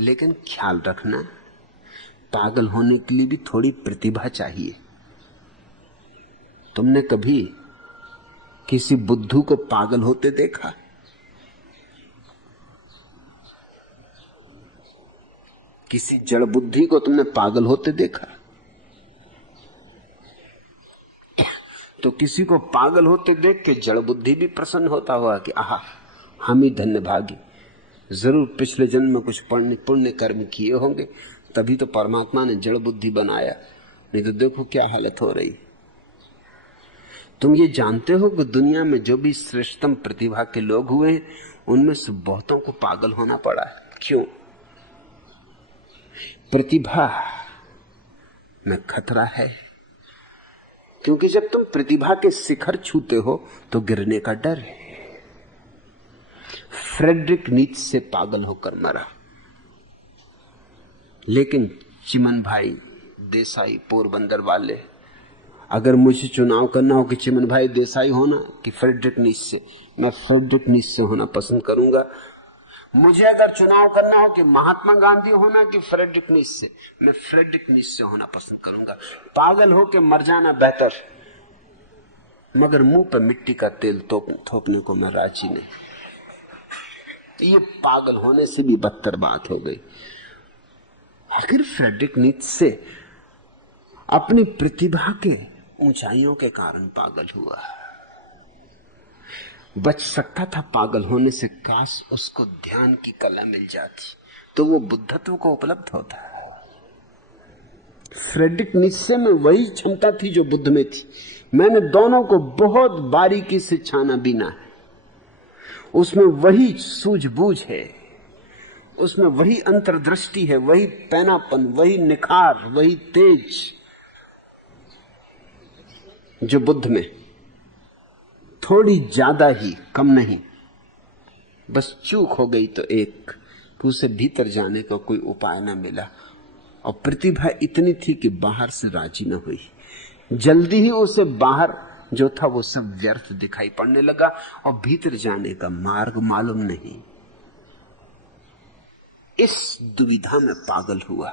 लेकिन ख्याल रखना, पागल होने के लिए भी थोड़ी प्रतिभा चाहिए। तुमने कभी किसी बुद्धू को पागल होते देखा? किसी जड़ बुद्धि को तुमने पागल होते देखा? तो किसी को पागल होते देख के जड़ बुद्धि भी प्रसन्न होता हुआ कि आहा हम ही धन्य भागी, जरूर पिछले जन्म में कुछ पुण्य कर्म किए होंगे, तभी तो परमात्मा ने जड़ बुद्धि बनाया, नहीं तो देखो क्या हालत हो रही। तुम ये जानते हो कि दुनिया में जो भी श्रेष्ठतम प्रतिभा के लोग हुए हैं, उनमें से बहुतों को पागल होना पड़ा है। क्यों? प्रतिभा में खतरा है, क्योंकि जब तुम प्रतिभा के शिखर छूते हो तो गिरने का डर है। फ्रेडरिक नीत्शे पागल होकर मरा, लेकिन चिमन भाई देसाई पोरबंदर वाले, अगर मुझे चुनाव करना हो कि चिमन भाई देसाई होना कि फ्रेडरिक नीत्शे, मैं फ्रेडरिक नीत्शे होना पसंद करूंगा। मुझे अगर चुनाव करना हो कि महात्मा गांधी होना कि फ्रेडरिक नीत्शे, मैं फ्रेडरिक नीत्शे होना पसंद करूंगा। पागल हो के मर जाना बेहतर, मगर मुंह पर मिट्टी का तेल थोपने को मैं राजी नहीं। तो ये पागल होने से भी बदतर बात हो गई। आखिर फ्रेडरिक नीत्शे अपनी प्रतिभा के ऊंचाइयों के कारण पागल हुआ। बच सकता था पागल होने से, काश उसको ध्यान की कला मिल जाती तो वो बुद्धत्व को उपलब्ध होता। फ्रेडरिक नीत्शे में वही क्षमता थी जो बुद्ध में थी। मैंने दोनों को बहुत बारीकी से छाना बीना है। उसमें वही सूझबूझ है, उसमें वही अंतर्दृष्टि है, वही पैनापन, वही निखार, वही तेज जो बुद्ध में, थोड़ी ज्यादा ही, कम नहीं। बस चूक हो गई तो एक कि उसे भीतर जाने का कोई उपाय न मिला, और प्रतिभा इतनी थी कि बाहर से राजी न हुई। जल्दी ही उसे बाहर जो था वो सब व्यर्थ दिखाई पड़ने लगा और भीतर जाने का मार्ग मालूम नहीं। इस दुविधा में पागल हुआ,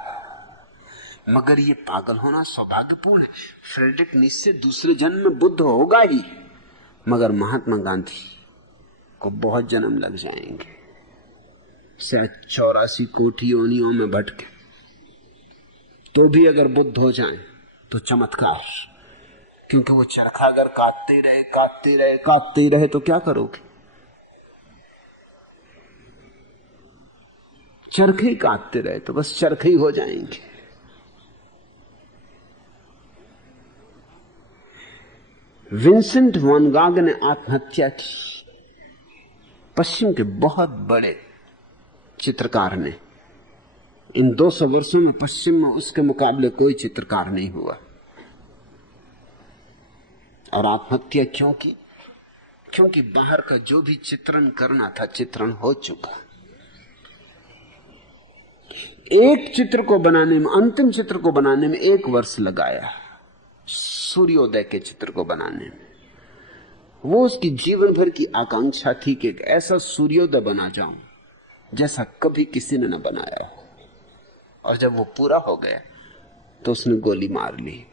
मगर ये पागल होना सौभाग्यपूर्ण है। फ्रेडरिक नीत्शे दूसरे जन्म में बुद्ध होगा ही, मगर महात्मा गांधी को बहुत जन्म लग जाएंगे, शायद 84 कोटि योनियों में भटके, तो भी अगर बुद्ध हो जाएं तो चमत्कार। क्योंकि वो चरखा अगर काटते रहे तो क्या करोगे? चरखे ही काटते रहे तो बस चरखे ही हो जाएंगे। विंसेंट वैन गॉग ने आत्महत्या की। पश्चिम के बहुत बड़े चित्रकार ने, इन 200 वर्षों में पश्चिम में उसके मुकाबले कोई चित्रकार नहीं हुआ। और आत्महत्या क्यों की? क्योंकि बाहर का जो भी चित्रण करना था चित्रण हो चुका। एक चित्र को बनाने में, अंतिम चित्र को बनाने में 1 वर्ष लगाया, सूर्योदय के चित्र को बनाने में। वो उसकी जीवन भर की आकांक्षा थी कि एक ऐसा सूर्योदय बना जाऊं जैसा कभी किसी ने न बनाया। और जब वो पूरा हो गया तो उसने गोली मार ली।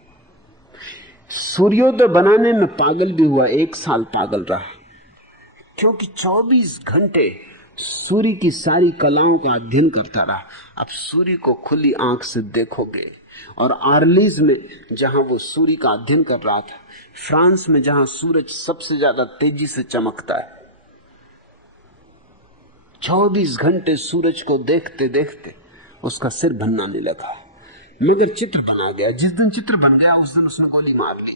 सूर्योदय बनाने में पागल भी हुआ, 1 साल पागल रहा, क्योंकि 24 घंटे सूर्य की सारी कलाओं का अध्ययन करता रहा। अब सूर्य को खुली आंख से देखोगे, और आर्लीज में जहां वो सूर्य का अध्ययन कर रहा था, फ्रांस में जहां सूरज सबसे ज्यादा तेजी से चमकता है, 24 घंटे सूरज को देखते देखते उसका सिर भन्नाने लगा, मगर चित्र बना गया। जिस दिन चित्र बन गया उस दिन उसने गोली मार ली।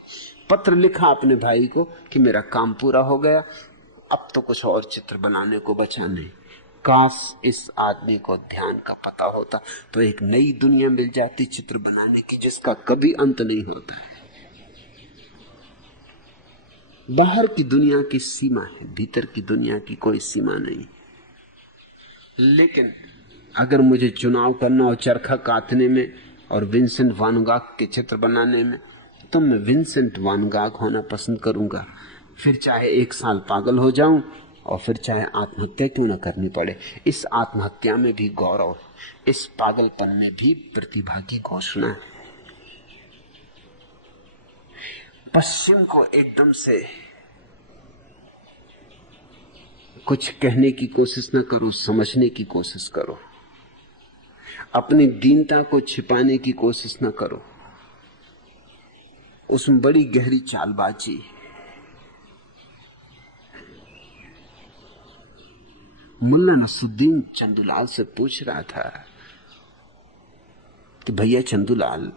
पत्र लिखा अपने भाई को कि मेरा काम पूरा हो गया, अब तो कुछ और चित्र बनाने को बचा नहीं। काश इस आदमी को ध्यान का पता होता तो एक नई दुनिया मिल जाती चित्र बनाने की, जिसका कभी अंत नहीं होता है। बाहर की दुनिया की सीमा है, भीतर की दुनिया की कोई सीमा नहीं। लेकिन अगर मुझे चुनाव करना हो चरखा काटने में और विंसेंट वैन गॉग के चित्र बनाने में, तो मैं विंसेंट वैन गॉग होना पसंद करूंगा। फिर चाहे 1 साल पागल हो जाऊं और फिर चाहे आत्महत्या क्यों न करनी पड़े। इस आत्महत्या में भी गौरव, इस पागलपन में भी प्रतिभा की घोषणा है। पश्चिम को एकदम से कुछ कहने की कोशिश न करो, समझने की कोशिश करो। अपनी दीनता को छिपाने की कोशिश न करो, उसमें बड़ी गहरी चालबाजी। मुल्ला नसरुद्दीन चंदूलाल से पूछ रहा था कि भैया चंदूलाल,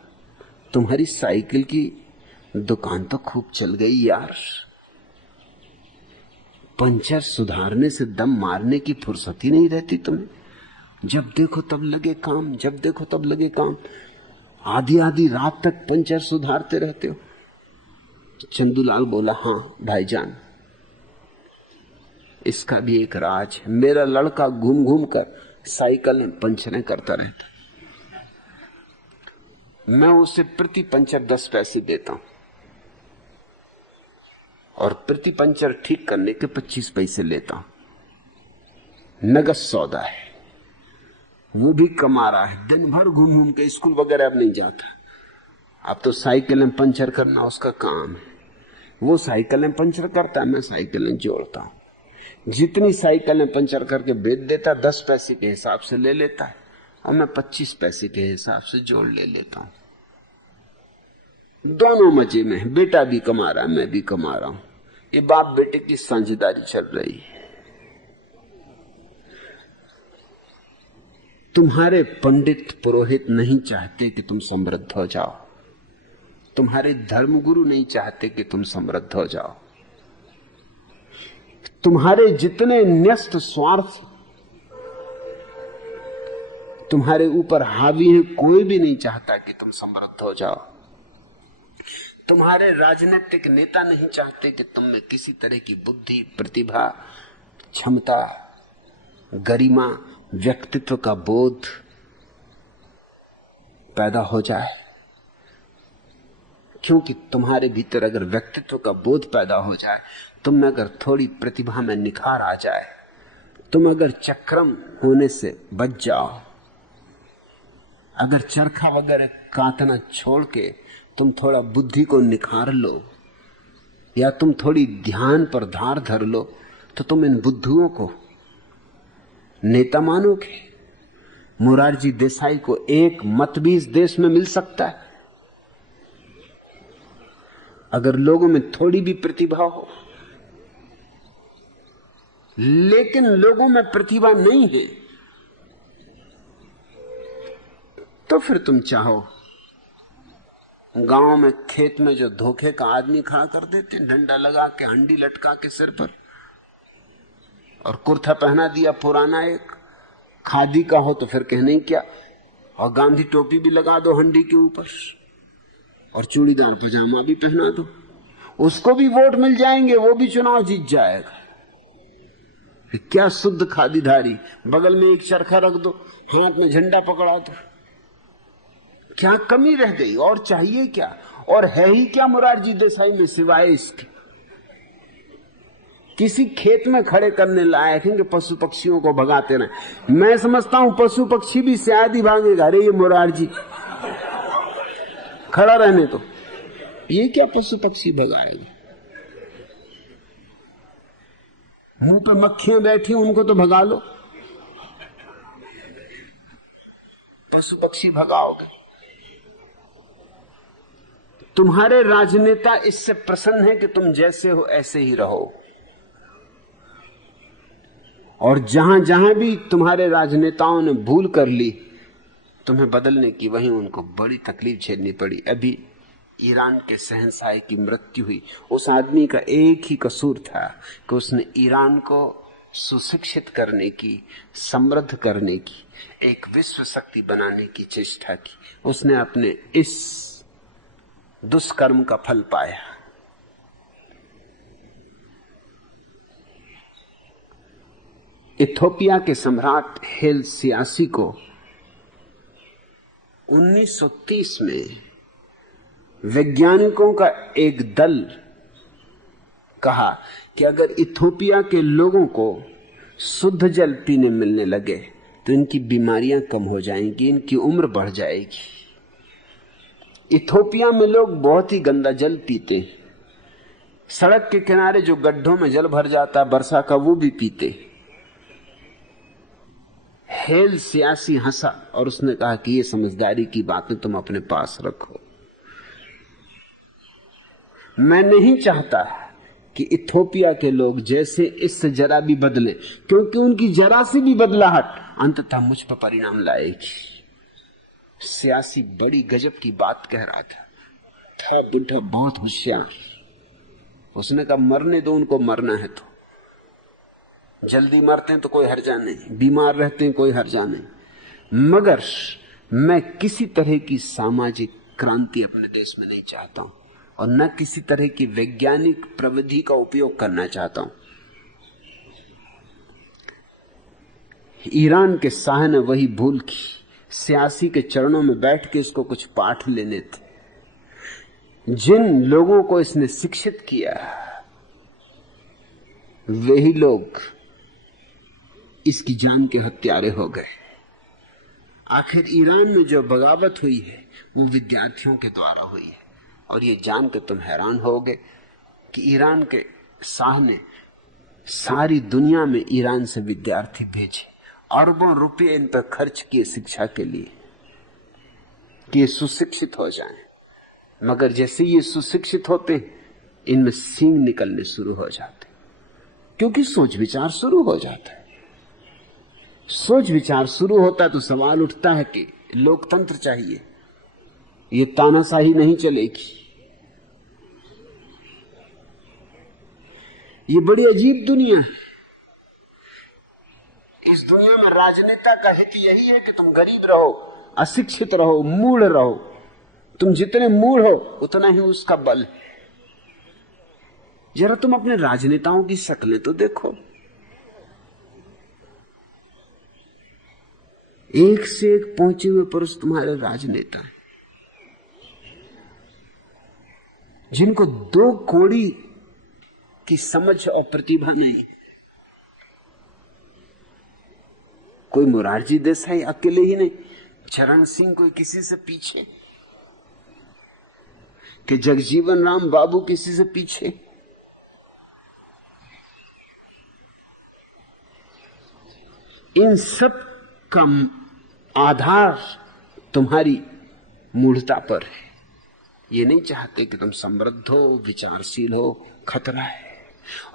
तुम्हारी साइकिल की दुकान तो खूब चल गई यार, पंचर सुधारने से दम मारने की फुर्सत ही नहीं रहती तुम्हें। जब देखो तब लगे काम, जब देखो तब लगे काम, आधी आधी रात तक पंचर सुधारते रहते हो। चंदूलाल बोला, हाँ भाईजान, इसका भी एक राज है। मेरा लड़का घूम घूम कर साइकिल में पंचरें करता रहता, मैं उसे प्रति पंचर 10 पैसे देता हूं और प्रति पंचर ठीक करने के 25 पैसे लेता हूं। नगद सौदा है। वो भी कमा रहा है, दिन भर घूम घूम के, स्कूल वगैरह अब नहीं जाता। अब तो साइकिलें पंचर करना उसका काम है। वो साइकिलें पंचर करता है, मैं साइकिलें जोड़ता हूं। जितनी साइकिलें पंचर करके बेच देता, 10 पैसे के हिसाब से ले लेता है और मैं 25 पैसे के हिसाब से जोड़ ले लेता हूं। दोनों मजे में, बेटा भी कमा रहा है, मैं भी कमा रहा हूं। ये बाप बेटे की साझेदारी चल रही है। तुम्हारे पंडित पुरोहित नहीं चाहते कि तुम समृद्ध हो जाओ, तुम्हारे धर्मगुरु नहीं चाहते कि तुम समृद्ध हो जाओ, तुम्हारे जितने न्यस्त स्वार्थ तुम्हारे ऊपर हावी हैं, कोई भी नहीं चाहता कि तुम समृद्ध हो जाओ। तुम्हारे राजनीतिक नेता नहीं चाहते कि तुम में किसी तरह की बुद्धि, प्रतिभा, क्षमता, गरिमा, व्यक्तित्व का बोध पैदा हो जाए। क्योंकि तुम्हारे भीतर अगर व्यक्तित्व का बोध पैदा हो जाए, तुम में अगर थोड़ी प्रतिभा में निखार आ जाए, तुम अगर चक्रम होने से बच जाओ, अगर चरखा वगैरह काटना छोड़ के तुम थोड़ा बुद्धि को निखार लो, या तुम थोड़ी ध्यान पर धार धर लो, तो तुम इन बुद्धुओं को नेता मानोगे। मोरारजी देसाई को एक मत भी इस देश में मिल सकता है अगर लोगों में थोड़ी भी प्रतिभा हो। लेकिन लोगों में प्रतिभा नहीं है, तो फिर तुम चाहो, गांव में खेत में जो धोखे का आदमी खड़ा कर देते, डंडा लगा के, हंडी लटका के सिर पर, और कुर्ता पहना दिया पुराना एक, खादी का हो तो फिर कहने क्या, और गांधी टोपी भी लगा दो हंडी के ऊपर और चूड़ीदार पजामा भी पहना दो, उसको भी वोट मिल जाएंगे, वो भी चुनाव जीत जाएगा। क्या शुद्ध खादीधारी, बगल में एक चरखा रख दो, हाथ में झंडा पकड़ा दो, क्या कमी रह गई? और चाहिए क्या? और है ही क्या मोरारजी देसाई में सिवाय इसके? किसी खेत में खड़े करने लायक हैं कि पशु पक्षियों को भगाते रहे? मैं समझता हूं पशु पक्षी भी शायद ही भागेगा। अरे ये मोरारजी खड़ा रहने तो, ये क्या पशु पक्षी भगाएगा? मुंह पे मक्खियां बैठी, उनको तो भगा लो, पशु पक्षी भगाओगे? तुम्हारे राजनेता इससे प्रसन्न है कि तुम जैसे हो ऐसे ही रहो, और जहां जहां भी तुम्हारे राजनेताओं ने भूल कर ली तुम्हें बदलने की, वहीं उनको बड़ी तकलीफ झेलनी पड़ी। अभी ईरान के शहंशाह की मृत्यु हुई। उस आदमी का एक ही कसूर था कि उसने ईरान को सुशिक्षित करने की, समृद्ध करने की, एक विश्व शक्ति बनाने की चेष्टा की। उसने अपने इस दुष्कर्म का फल पाया। इथोपिया के सम्राट हेल सियासी को 1930 में वैज्ञानिकों का एक दल कहा कि अगर इथोपिया के लोगों को शुद्ध जल पीने मिलने लगे तो इनकी बीमारियां कम हो जाएंगी, इनकी उम्र बढ़ जाएगी। इथोपिया में लोग बहुत ही गंदा जल पीते हैं। सड़क के किनारे जो गड्ढों में जल भर जाता है वर्षा का, वो भी पीते। हेल सियासी हंसा और उसने कहा कि ये समझदारी की बातें तुम अपने पास रखो। मैं नहीं चाहता कि इथोपिया के लोग जैसे इससे जरा भी बदले, क्योंकि उनकी जरा सी भी बदलाहट अंततः मुझ पर परिणाम लाएगी। सियासी बड़ी गजब की बात कह रहा था बुढ़ा बहुत होशियार। उसने कहा मरने दो उनको, मरना है तो जल्दी मरते हैं तो कोई हर्जा नहीं, बीमार रहते हैं कोई हर्जा नहीं, मगर मैं किसी तरह की सामाजिक क्रांति अपने देश में नहीं चाहता हूं और न किसी तरह की वैज्ञानिक प्रविधि का उपयोग करना चाहता हूं। ईरान के शाह ने वही भूल की, सियासी के चरणों में बैठ के इसको कुछ पाठ लेने थे। जिन लोगों को इसने शिक्षित किया वही लोग इसकी जान के हत्यारे हो गए। आखिर ईरान में जो बगावत हुई है वो विद्यार्थियों के द्वारा हुई है। और ये जानकर तुम हैरान होगे कि ईरान के शाह ने सारी दुनिया में ईरान से विद्यार्थी भेजे, अरबों रुपए इन पर खर्च किए शिक्षा के लिए कि ये सुशिक्षित हो जाएं। मगर जैसे ये सुशिक्षित होते इनमें सींग निकलने शुरू हो जाते, क्योंकि सोच विचार शुरू हो जाता है। सोच विचार शुरू होता है तो सवाल उठता है कि लोकतंत्र चाहिए, ये तानाशाही नहीं चलेगी। ये बड़ी अजीब दुनिया है। इस दुनिया में राजनेता का हित यही है कि तुम गरीब रहो, अशिक्षित रहो, मूढ़ रहो। तुम जितने मूढ़ हो उतना ही उसका बल है। जरा तुम अपने राजनेताओं की शक्लें तो देखो, एक से एक पहुंचे हुए पुरुष तुम्हारे राजनेता हैं, जिनको दो कौड़ी की समझ और प्रतिभा नहीं। कोई मोरारजी देसाई अकेले ही नहीं, चरण सिंह कोई किसी से पीछे, कि जगजीवन राम बाबू किसी से पीछे। इन सब का आधार तुम्हारी मूढ़ता पर है। ये नहीं चाहते कि तुम समृद्ध हो, विचारशील हो, खतरा है।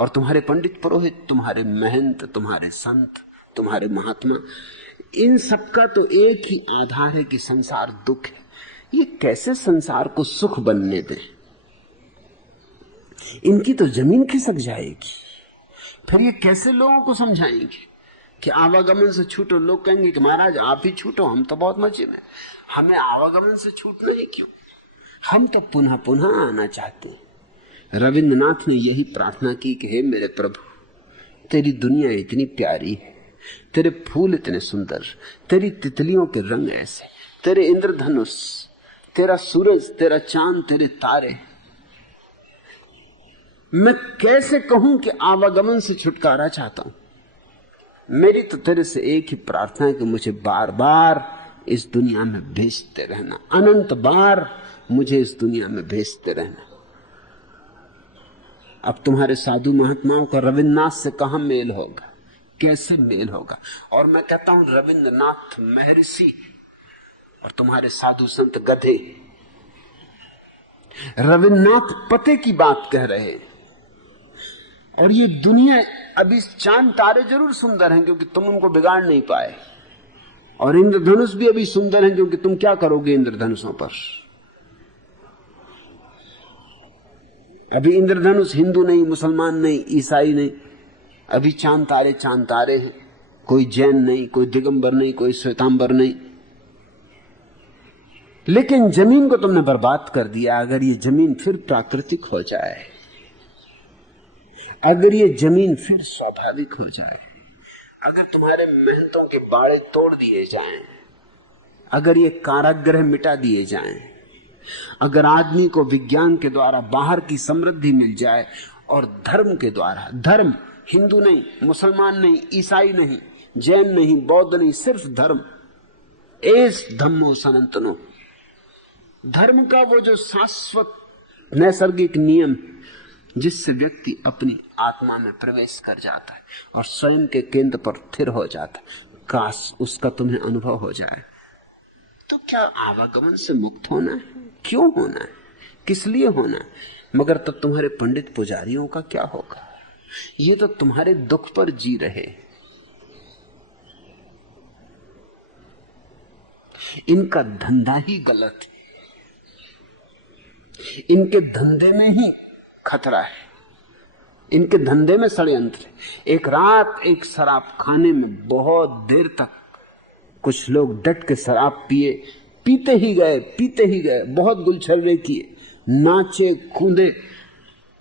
और तुम्हारे पंडित पुरोहित, तुम्हारे महंत, तुम्हारे संत, तुम्हारे महात्मा, इन सब का तो एक ही आधार है कि संसार दुख है। ये कैसे संसार को सुख बनने दें? इनकी तो जमीन खिसक जाएगी। फिर ये कैसे लोगों को समझाएंगे कि आवागमन से छूटो? लोग कहेंगे कि महाराज आप ही छूटो, हम तो बहुत मजे में, हमें आवागमन से छूटना है क्यों? हम तो पुनः पुनः आना चाहते हैं। रविंद्रनाथ ने यही प्रार्थना की कि हे मेरे प्रभु, तेरी दुनिया इतनी प्यारी है, तेरे फूल इतने सुंदर, तेरी तितलियों के रंग ऐसे, तेरे इंद्रधनुष, तेरा सूरज, तेरा चांद, तेरे तारे, मैं कैसे कहूं कि आवागमन से छुटकारा चाहता हूं? मेरी तो तेरे से एक ही प्रार्थना है कि मुझे बार बार इस दुनिया में भेजते रहना, अनंत बार मुझे इस दुनिया में भेजते रहना। अब तुम्हारे साधु महात्माओं का रविन्द्रनाथ से कहां मेल होगा, कैसे मेल होगा? और मैं कहता हूं रविन्द्रनाथ महर्षि और तुम्हारे साधु संत गधे। रविन्द्रनाथ पते की बात कह रहे हैं और ये दुनिया, अभी चांद तारे जरूर सुंदर हैं क्योंकि तुम उनको बिगाड़ नहीं पाए, और इंद्रधनुष भी अभी सुंदर हैं क्योंकि तुम क्या करोगे इंद्रधनुषों पर? अभी इंद्रधनुष हिंदू नहीं, मुसलमान नहीं, ईसाई नहीं, अभी चांद तारे हैं। कोई जैन नहीं, कोई दिगंबर नहीं, कोई श्वेतांबर नहीं। लेकिन जमीन को तुमने बर्बाद कर दिया। अगर ये जमीन फिर प्राकृतिक हो जाए, अगर ये जमीन फिर स्वाभाविक हो जाए, अगर तुम्हारे मेहनतों के बाड़े तोड़ दिए जाएं, अगर ये कारागृह मिटा दिए जाएं, अगर आदमी को विज्ञान के द्वारा बाहर की समृद्धि मिल जाए और धर्म के द्वारा, धर्म हिंदू नहीं, मुसलमान नहीं, ईसाई नहीं, जैन नहीं, बौद्ध नहीं, सिर्फ धर्म, एस धम्मो सनातनो, धर्म का वो जो शाश्वत नैसर्गिक नियम जिससे व्यक्ति अपनी आत्मा में प्रवेश कर जाता है और स्वयं के केंद्र पर स्थिर हो जाता है, काश उसका तुम्हें अनुभव हो जाए। तो क्या आवागमन से मुक्त होना है? क्यों होना है? किस लिए होना है? मगर तब तुम्हारे पंडित पुजारियों का क्या होगा? ये तो तुम्हारे दुख पर जी रहे। इनका धंधा ही गलत है, इनके धंधे में ही खतरा है, इनके धंधे में षड्यंत्र है। एक रात एक शराब खाने में बहुत देर तक कुछ लोग डट के शराब पिए, पीते ही गए, बहुत गुलछर्रे किए, नाचे कूदे,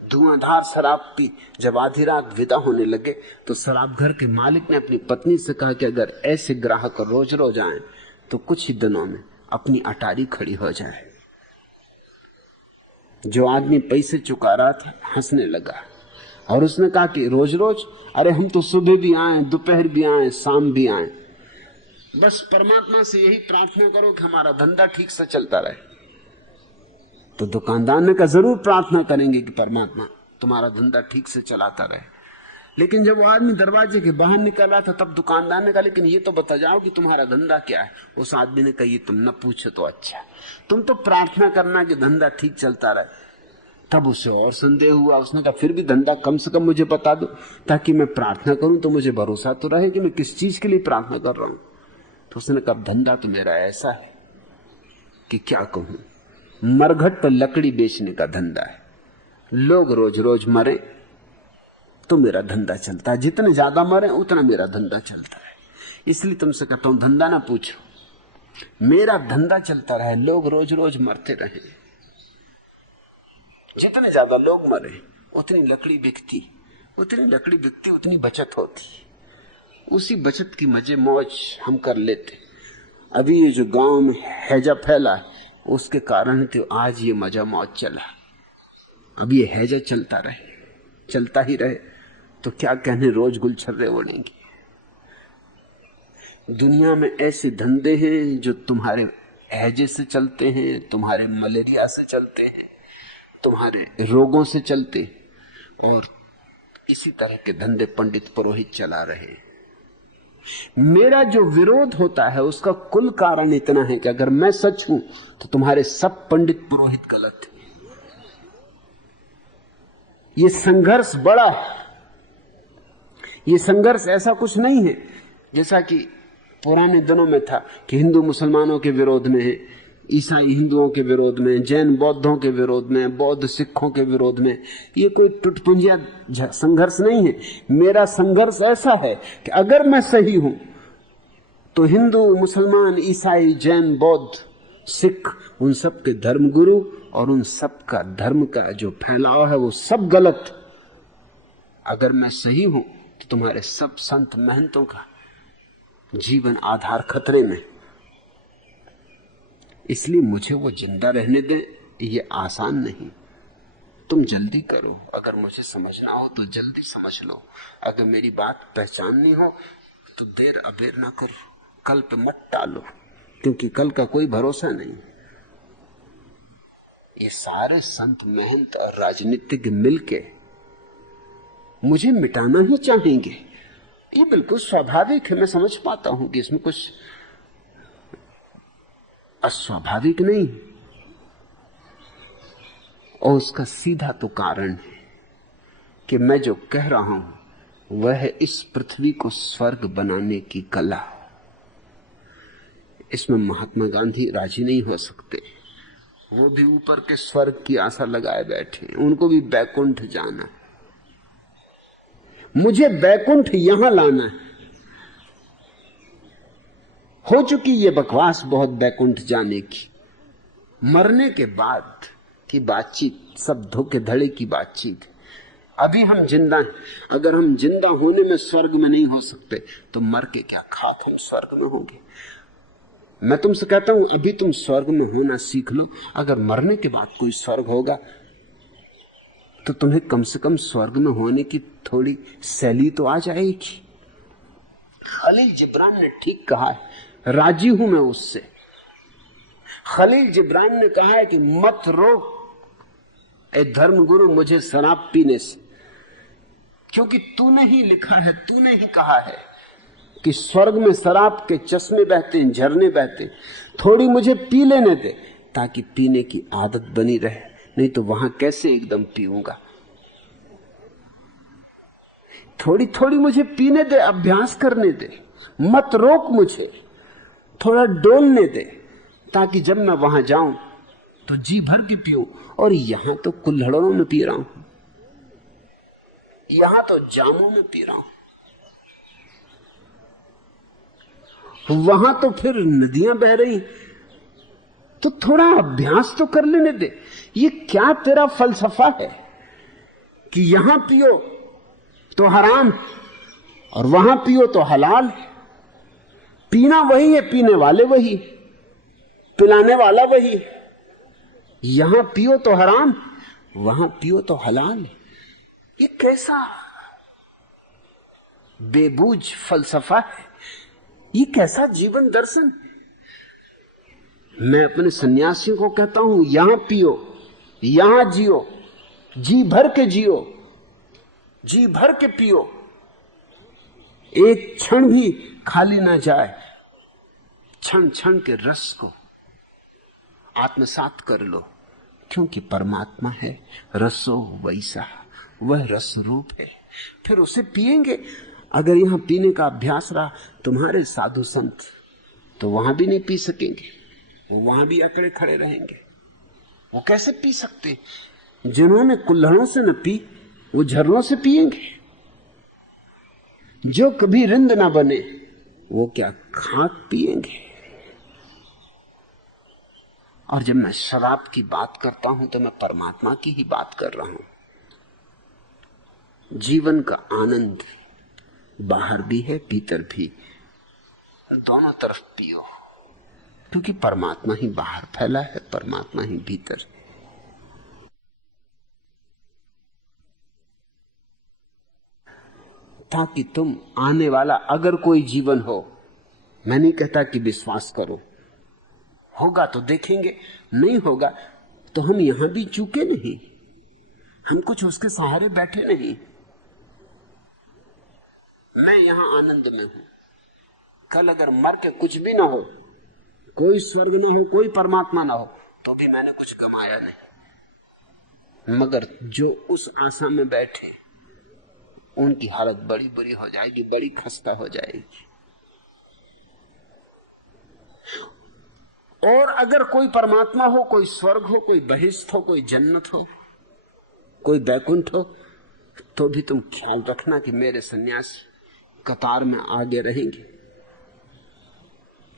धुआंधार शराब पी। जब आधी रात विदा होने लगे तो शराब घर के मालिक ने अपनी पत्नी से कहा कि अगर ऐसे ग्राहक रोज रोज आए तो कुछ ही दिनों में अपनी अटारी खड़ी हो जाए। जो आदमी पैसे चुका रहा था हंसने लगा और उसने कहा कि रोज रोज, अरे हम तो सुबह भी आए, दोपहर भी आए, शाम भी आए, बस परमात्मा से यही प्रार्थना करो कि हमारा धंधा ठीक से चलता रहे। तो दुकानदार ने कहा जरूर प्रार्थना करेंगे कि परमात्मा तुम्हारा धंधा ठीक से चलाता रहे। लेकिन जब वो आदमी दरवाजे के बाहर निकल रहा था तब दुकानदार ने कहा लेकिन ये तो बता जाओ कि तुम्हारा धंधा क्या है। उस आदमी ने कहा ये तुम न पूछो तो अच्छा, तुम तो प्रार्थना करना कि धंधा ठीक चलता रहे। तब उसे और संदेह हुआ, उसने कहा फिर भी धंधा कम से कम मुझे बता दो ताकि मैं प्रार्थना करूं तो मुझे भरोसा तो रहे कि मैं किस चीज के लिए प्रार्थना कर रहा हूं। तो उसने कहा धंधा तो मेरा ऐसा है कि क्या कहूं, मरघट पर लकड़ी बेचने का धंधा है। लोग रोज रोज मरे तो मेरा धंधा चलता है, जितने ज्यादा मरे उतना मेरा धंधा चलता है। इसलिए तुमसे कहता हूं धंधा ना पूछो, मेरा धंधा चलता रहे, लोग रोज रोज मरते रहे। जितने ज्यादा लोग मरे उतनी लकड़ी बिकती, उतनी बचत होती, उसी बचत की मजे मौज हम कर लेते। अभी ये जो गांव में हैजा फैला है उसके कारण तो आज ये मजा मौज चला। अब ये हैजा चलता ही रहे तो क्या कहने रोज गुलछर्रे उड़ेंगे। दुनिया में ऐसे धंधे हैं जो तुम्हारे हैजे से चलते हैं, तुम्हारे मलेरिया से चलते हैं, तुम्हारे रोगों से चलते, और इसी तरह के धंधे पंडित पुरोहित चला रहे। मेरा जो विरोध होता है उसका कुल कारण इतना है कि अगर मैं सच हूं तो तुम्हारे सब पंडित पुरोहित गलत हैं। ये संघर्ष बड़ा है, ये संघर्ष ऐसा कुछ नहीं है जैसा कि पुराने दिनों में था कि हिंदू मुसलमानों के विरोध में है, ईसाई हिंदुओं के विरोध में, जैन बौद्धों के विरोध में, बौद्ध सिखों के विरोध में। ये कोई टुटपुंजिया संघर्ष नहीं है। मेरा संघर्ष ऐसा है कि अगर मैं सही हूं तो हिंदू, मुसलमान, ईसाई, जैन, बौद्ध, सिख, उन सब के धर्मगुरु और उन सब का धर्म का जो फैलाव है वो सब गलत। अगर मैं सही हूं तो तुम्हारे सब संत महंतों का जीवन आधार खतरे में। इसलिए मुझे वो जिंदा रहने दे, ये आसान नहीं। तुम जल्दी करो, अगर मुझे समझना हो तो जल्दी समझ लो, अगर मेरी बात पहचाननी हो तो देर अबेर ना करो, कल पे मत टालो, क्योंकि कल का कोई भरोसा नहीं। ये सारे संत महंत और राजनीतिज्ञ मिलके मुझे मिटाना ही चाहेंगे। ये बिल्कुल स्वाभाविक है, मैं समझ पाता हूं कि इसमें कुछ अस्वाभाविक नहीं, और उसका सीधा तो कारण है कि मैं जो कह रहा हूं वह है इस पृथ्वी को स्वर्ग बनाने की कला। इसमें महात्मा गांधी राजी नहीं हो सकते, वो भी ऊपर के स्वर्ग की आशा लगाए बैठे, उनको भी बैकुंठ जाना है। मुझे बैकुंठ यहां लाना है। हो चुकी ये बकवास बहुत बैकुंठ जाने की, मरने के बाद की बातचीत सब धोखे धड़े की बातचीत। अभी हम जिंदा हैं। अगर हम जिंदा होने में स्वर्ग में नहीं हो सकते तो मर के क्या खाक हम स्वर्ग में होंगे। मैं तुमसे कहता हूं अभी तुम स्वर्ग में होना सीख लो। अगर मरने के बाद कोई स्वर्ग होगा तो तुम्हें कम से कम स्वर्ग में होने की थोड़ी शैली तो आ जाएगी। खलील जिब्रान ने ठीक कहा है, राजी हूं मैं उससे। खलील जिब्रान ने कहा है कि मत रोक ए धर्मगुरु मुझे शराब पीने से, क्योंकि तूने ही लिखा है, तूने ही कहा है कि स्वर्ग में शराब के चश्मे बहते हैं, झरने बहते हैं। थोड़ी मुझे पी लेने दे ताकि पीने की आदत बनी रहे, नहीं तो वहां कैसे एकदम पीऊंगा। थोड़ी थोड़ी मुझे पीने दे, अभ्यास करने दे, मत रोक मुझे, थोड़ा डोलने दे ताकि जब मैं वहां जाऊं तो जी भर के पीऊं। और यहां तो कुल्हड़ों में पी रहा हूं, यहां तो जामों में पी रहा हूं, वहां तो फिर नदियां बह रही। तो थोड़ा अभ्यास तो कर लेने दे। ये क्या तेरा फलसफा है कि यहां पियो तो हराम और वहां पियो तो हलाल। पीना वही है, पीने वाले वही, पिलाने वाला वही। यहां पियो तो हराम, वहां पियो तो हलाल। ये कैसा बेबूझ फलसफा है, ये कैसा जीवन दर्शन। मैं अपने सन्यासियों को कहता हूं यहां पियो, यहां जियो, जी भर के जियो, जी भर के पियो, एक क्षण भी खाली ना जाए। क्षण क्षण के रस को आत्मसात कर लो, क्योंकि परमात्मा है रसो वैसा, वह रस रूप है। फिर उसे पिएंगे। अगर यहां पीने का अभ्यास रहा तुम्हारे साधु संत, तो वहां भी नहीं पी सकेंगे, वो वहां भी अकड़े खड़े रहेंगे। वो कैसे पी सकते? जिन्होंने कुल्हड़ों से न पी वो झरनों से पिएंगे। जो कभी रिंद ना बने वो क्या खाक पिएंगे। और जब मैं शराब की बात करता हूं तो मैं परमात्मा की ही बात कर रहा हूं। जीवन का आनंद बाहर भी है, भीतर भी, दोनों तरफ पियो, क्योंकि परमात्मा ही बाहर फैला है, परमात्मा ही भीतर। ताकि तुम आने वाला अगर कोई जीवन हो, मैं नहीं कहता कि विश्वास करो, होगा तो देखेंगे, नहीं होगा तो हम यहां भी चूके नहीं, हम कुछ उसके सहारे बैठे नहीं। मैं यहां आनंद में हूं। कल अगर मर के कुछ भी ना हो, कोई स्वर्ग ना हो, कोई परमात्मा ना हो, तो भी मैंने कुछ गमाया नहीं। मगर जो उस आशा में बैठे उनकी हालत बड़ी बुरी हो जाएगी, बड़ी खस्ता हो जाएगी। और अगर कोई परमात्मा हो, कोई स्वर्ग हो, कोई बहिष्ठ हो, कोई जन्नत हो, कोई बैकुंठ हो, तो भी तुम ख्याल रखना कि मेरे सन्यासी कतार में आगे रहेंगे,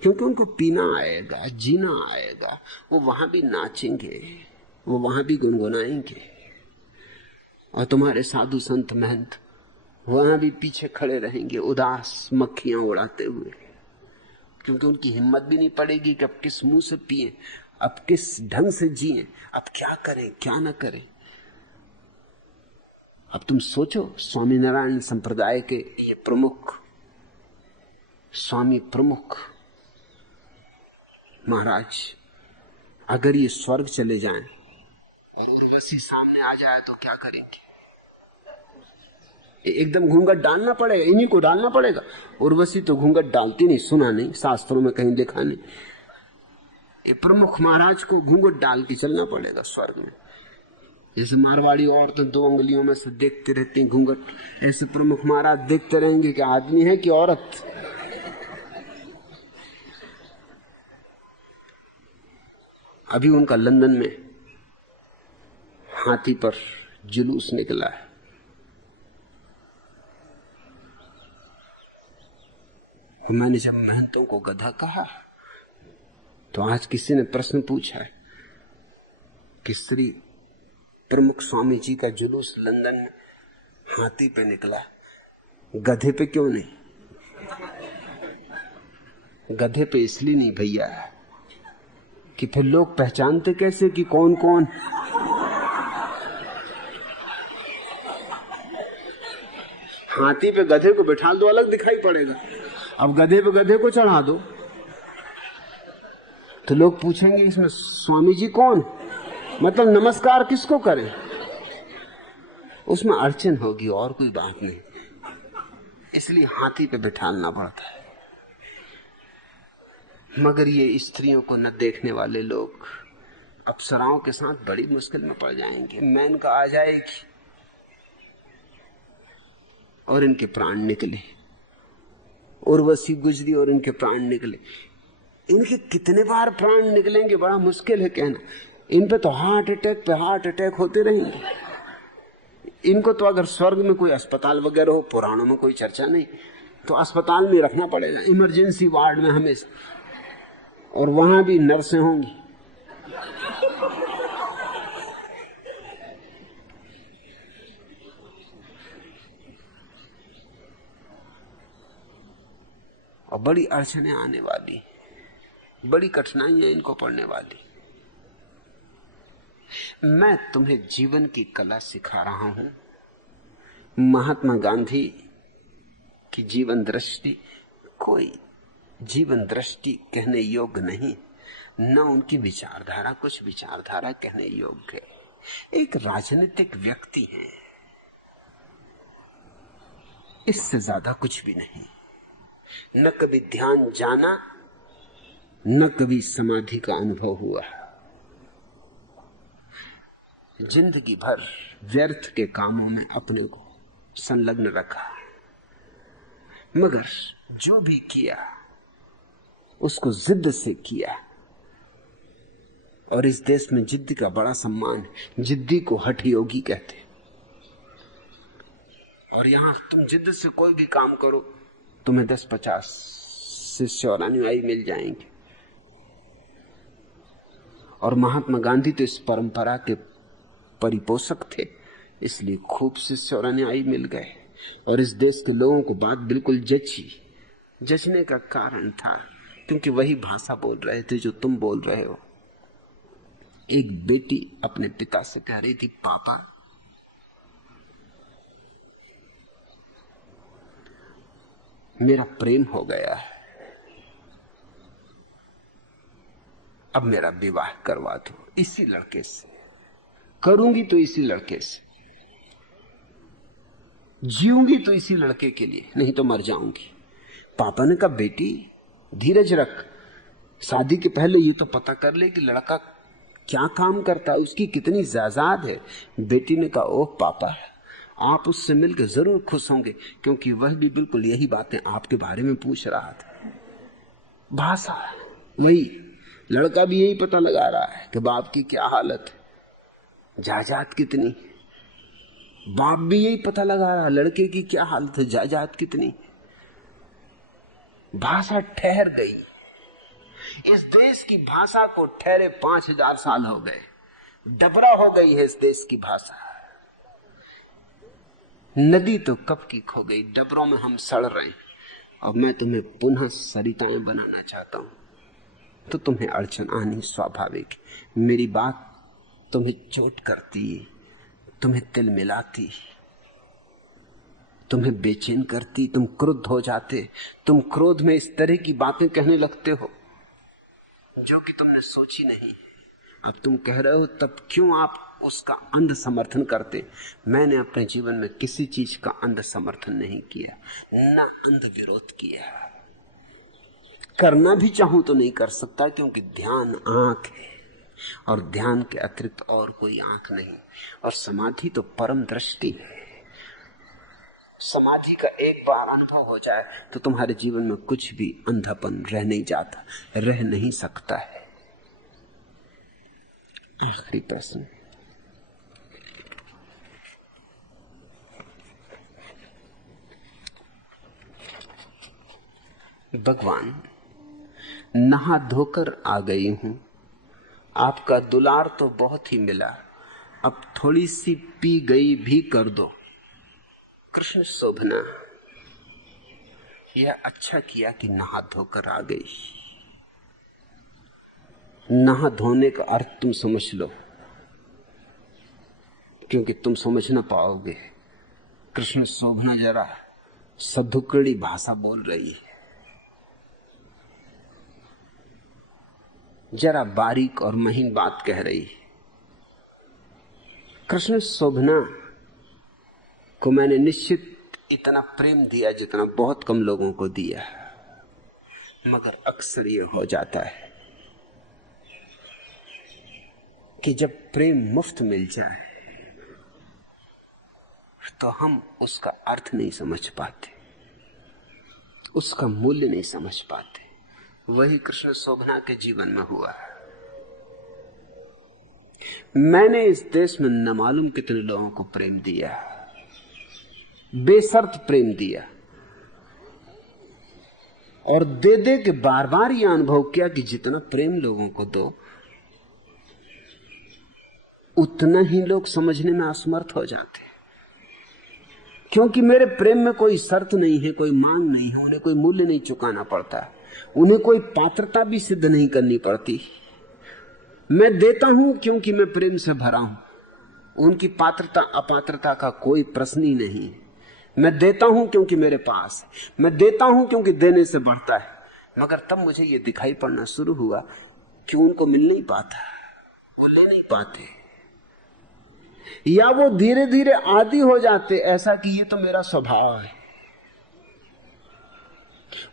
क्योंकि उनको पीना आएगा, जीना आएगा। वो वहां भी नाचेंगे, वो वहां भी गुनगुनाएंगे। और तुम्हारे साधु संत महंत वहां भी पीछे खड़े रहेंगे, उदास मक्खियां उड़ाते हुए, क्योंकि उनकी हिम्मत भी नहीं पड़ेगी कि अब किस मुंह से पिए, अब किस ढंग से जिए, अब क्या करें क्या ना करें। अब तुम सोचो, स्वामीनारायण संप्रदाय के ये प्रमुख, स्वामी प्रमुख महाराज, अगर ये स्वर्ग चले जाएं और उर्वशी सामने आ जाए तो क्या करेंगे? एकदम घूंघट डालना पड़ेगा, इन्हीं को डालना पड़ेगा। उर्वशी तो घूंघट डालती नहीं, सुना नहीं, शास्त्रों में कहीं देखा नहीं। ये प्रमुख महाराज को घूंघट डाल के चलना पड़ेगा स्वर्ग में। जैसे मारवाड़ी औरतें 2 उंगलियों में से देखते रहती हैं घूंघट, ऐसे प्रमुख महाराज देखते रहेंगे कि आदमी है कि औरत। अभी उनका लंदन में हाथी पर जुलूस निकला है। मैंने जब महंतों को गधा कहा तो आज किसी ने प्रश्न पूछा है कि श्री प्रमुख स्वामी जी का जुलूस लंदन में हाथी पे निकला, गधे पे क्यों नहीं? गधे पे इसलिए नहीं भैया कि फिर लोग पहचानते कैसे कि कौन कौन। हाथी पे गधे को बिठा दो अलग दिखाई पड़ेगा, अब गधे पे गधे को चढ़ा दो तो लोग पूछेंगे इसमें स्वामी जी कौन, मतलब नमस्कार किसको करें। उसमें अड़चन होगी और कोई बात नहीं, इसलिए हाथी पे बिठालना पड़ता है। मगर ये स्त्रियों को न देखने वाले लोग अप्सराओं के साथ बड़ी मुश्किल में पड़ जाएंगे। मेनका आ जाएगी और इनके प्राण निकले, उर्वशी गुजरी और इनके प्राण निकले। इनके कितने बार प्राण निकलेंगे बड़ा मुश्किल है कहना। इन पे तो हार्ट अटैक होते रहेंगे। इनको तो अगर स्वर्ग में कोई अस्पताल वगैरह हो, पुराणों में कोई चर्चा नहीं, तो अस्पताल में रखना पड़ेगा, इमरजेंसी वार्ड में हमेशा, और वहां भी नर्सें होंगी। और बड़ी अड़चनें आने वाली, बड़ी कठिनाइयां इनको पड़ने वाली। मैं तुम्हें जीवन की कला सिखा रहा हूं। महात्मा गांधी की जीवन दृष्टि कोई जीवन दृष्टि कहने योग्य नहीं, न उनकी विचारधारा कुछ विचारधारा कहने योग्य है। एक राजनीतिक व्यक्ति है, इससे ज्यादा कुछ भी नहीं। न कभी ध्यान जाना, न कभी समाधि का अनुभव हुआ। जिंदगी भर व्यर्थ के कामों में अपने को संलग्न रखा, मगर जो भी किया उसको जिद्द से किया। और इस देश में जिद्दी का बड़ा सम्मान है, जिद्दी को हठ योगी कहते। और यहां तुम जिद्द से कोई भी काम करो, तुम्हें 10-50 शिष्य और अनुयायी मिल जाएंगे। और महात्मा गांधी तो इस परंपरा के परिपोषक थे, इसलिए खूब शिष्य और अनुयायी मिल गए। और इस देश के लोगों को बात बिल्कुल जची। जचने का कारण था क्योंकि वही भाषा बोल रहे थे जो तुम बोल रहे हो। एक बेटी अपने पिता से कह रही थी, पापा मेरा प्रेम हो गया है, अब मेरा विवाह करवा दो इसी लड़के से। करूंगी तो इसी लड़के से, जीऊंगी तो इसी लड़के के लिए, नहीं तो मर जाऊंगी। पापा ने कहा, बेटी धीरज रख, शादी के पहले ये तो पता कर ले कि लड़का क्या काम करता है, उसकी कितनी जायदाद है। बेटी ने कहा, ओह पापा, आप उससे मिलकर जरूर खुश होंगे, क्योंकि वह भी बिल्कुल यही बातें आपके बारे में पूछ रहा था। भाषा वही, लड़का भी यही पता लगा रहा है कि बाप की क्या हालत है, जायदाद कितनी। बाप भी यही पता लगा रहा है लड़के की क्या हालत है, जायदाद कितनी। भाषा ठहर गई। इस देश की भाषा को ठहरे 5000 साल हो गए। डबरा हो गई है इस देश की भाषा। नदी तो कब की खो गई, डबरों में हम सड़ रहे हैं। अब मैं तुम्हें पुनः सरिताएं बनाना चाहता हूं, तो तुम्हें अड़चन आनी स्वाभाविक। मेरी बात तुम्हें चोट करती, तुम्हें तिल मिलाती, तुम्हें बेचैन करती, तुम क्रुद्ध हो जाते। तुम क्रोध में इस तरह की बातें कहने लगते हो जो कि तुमने सोची नहीं। अब तुम कह रहे हो, तब क्यों आप उसका अंध समर्थन करते। मैंने अपने जीवन में किसी चीज का अंध समर्थन नहीं किया, ना अंध विरोध किया। करना भी चाहूं तो नहीं कर सकता, क्योंकि ध्यान आंख है और ध्यान के अतिरिक्त और कोई आंख नहीं। और समाधि तो परम दृष्टि है। समाधि का एक बार अनुभव हो जाए तो तुम्हारे जीवन में कुछ भी अंधापन रह नहीं जाता, रह नहीं सकता है। आखिरी प्रश्न, भगवान, नहा धोकर आ गई हूं, आपका दुलार तो बहुत ही मिला, अब थोड़ी सी पी गई भी कर दो। कृष्ण शोभना, यह अच्छा किया कि नहा धोकर आ गई। नहा धोने का अर्थ तुम समझ लो, क्योंकि तुम समझ ना पाओगे। कृष्ण शोभना जरा सधुकड़ी भाषा बोल रही है, जरा बारीक और महीन बात कह रही है। कृष्ण शोभना को मैंने निश्चित इतना प्रेम दिया जितना बहुत कम लोगों को दिया, मगर अक्सर यह हो जाता है कि जब प्रेम मुफ्त मिल जाए तो हम उसका अर्थ नहीं समझ पाते, उसका मूल्य नहीं समझ पाते। वही कृष्ण शोभना के जीवन में हुआ। मैंने इस देश में न मालूम कितने लोगों को प्रेम दिया, बेशर्त प्रेम दिया, और दे दे के बार बार यह अनुभव किया कि जितना प्रेम लोगों को दो उतना ही लोग समझने में असमर्थ हो जाते, क्योंकि मेरे प्रेम में कोई शर्त नहीं है, कोई मांग नहीं है, उन्हें कोई मूल्य नहीं चुकाना पड़ता, उन्हें कोई पात्रता भी सिद्ध नहीं करनी पड़ती। मैं देता हूं क्योंकि मैं प्रेम से भरा हूं, उनकी पात्रता अपात्रता का कोई प्रश्न ही नहीं। मैं देता हूं क्योंकि मेरे पास, मैं देता हूं क्योंकि देने से बढ़ता है। मगर तब मुझे यह दिखाई पड़ना शुरू हुआ कि उनको मिल नहीं पाता, वो ले नहीं पाते, या वो धीरे धीरे आदी हो जाते ऐसा कि ये तो मेरा स्वभाव है।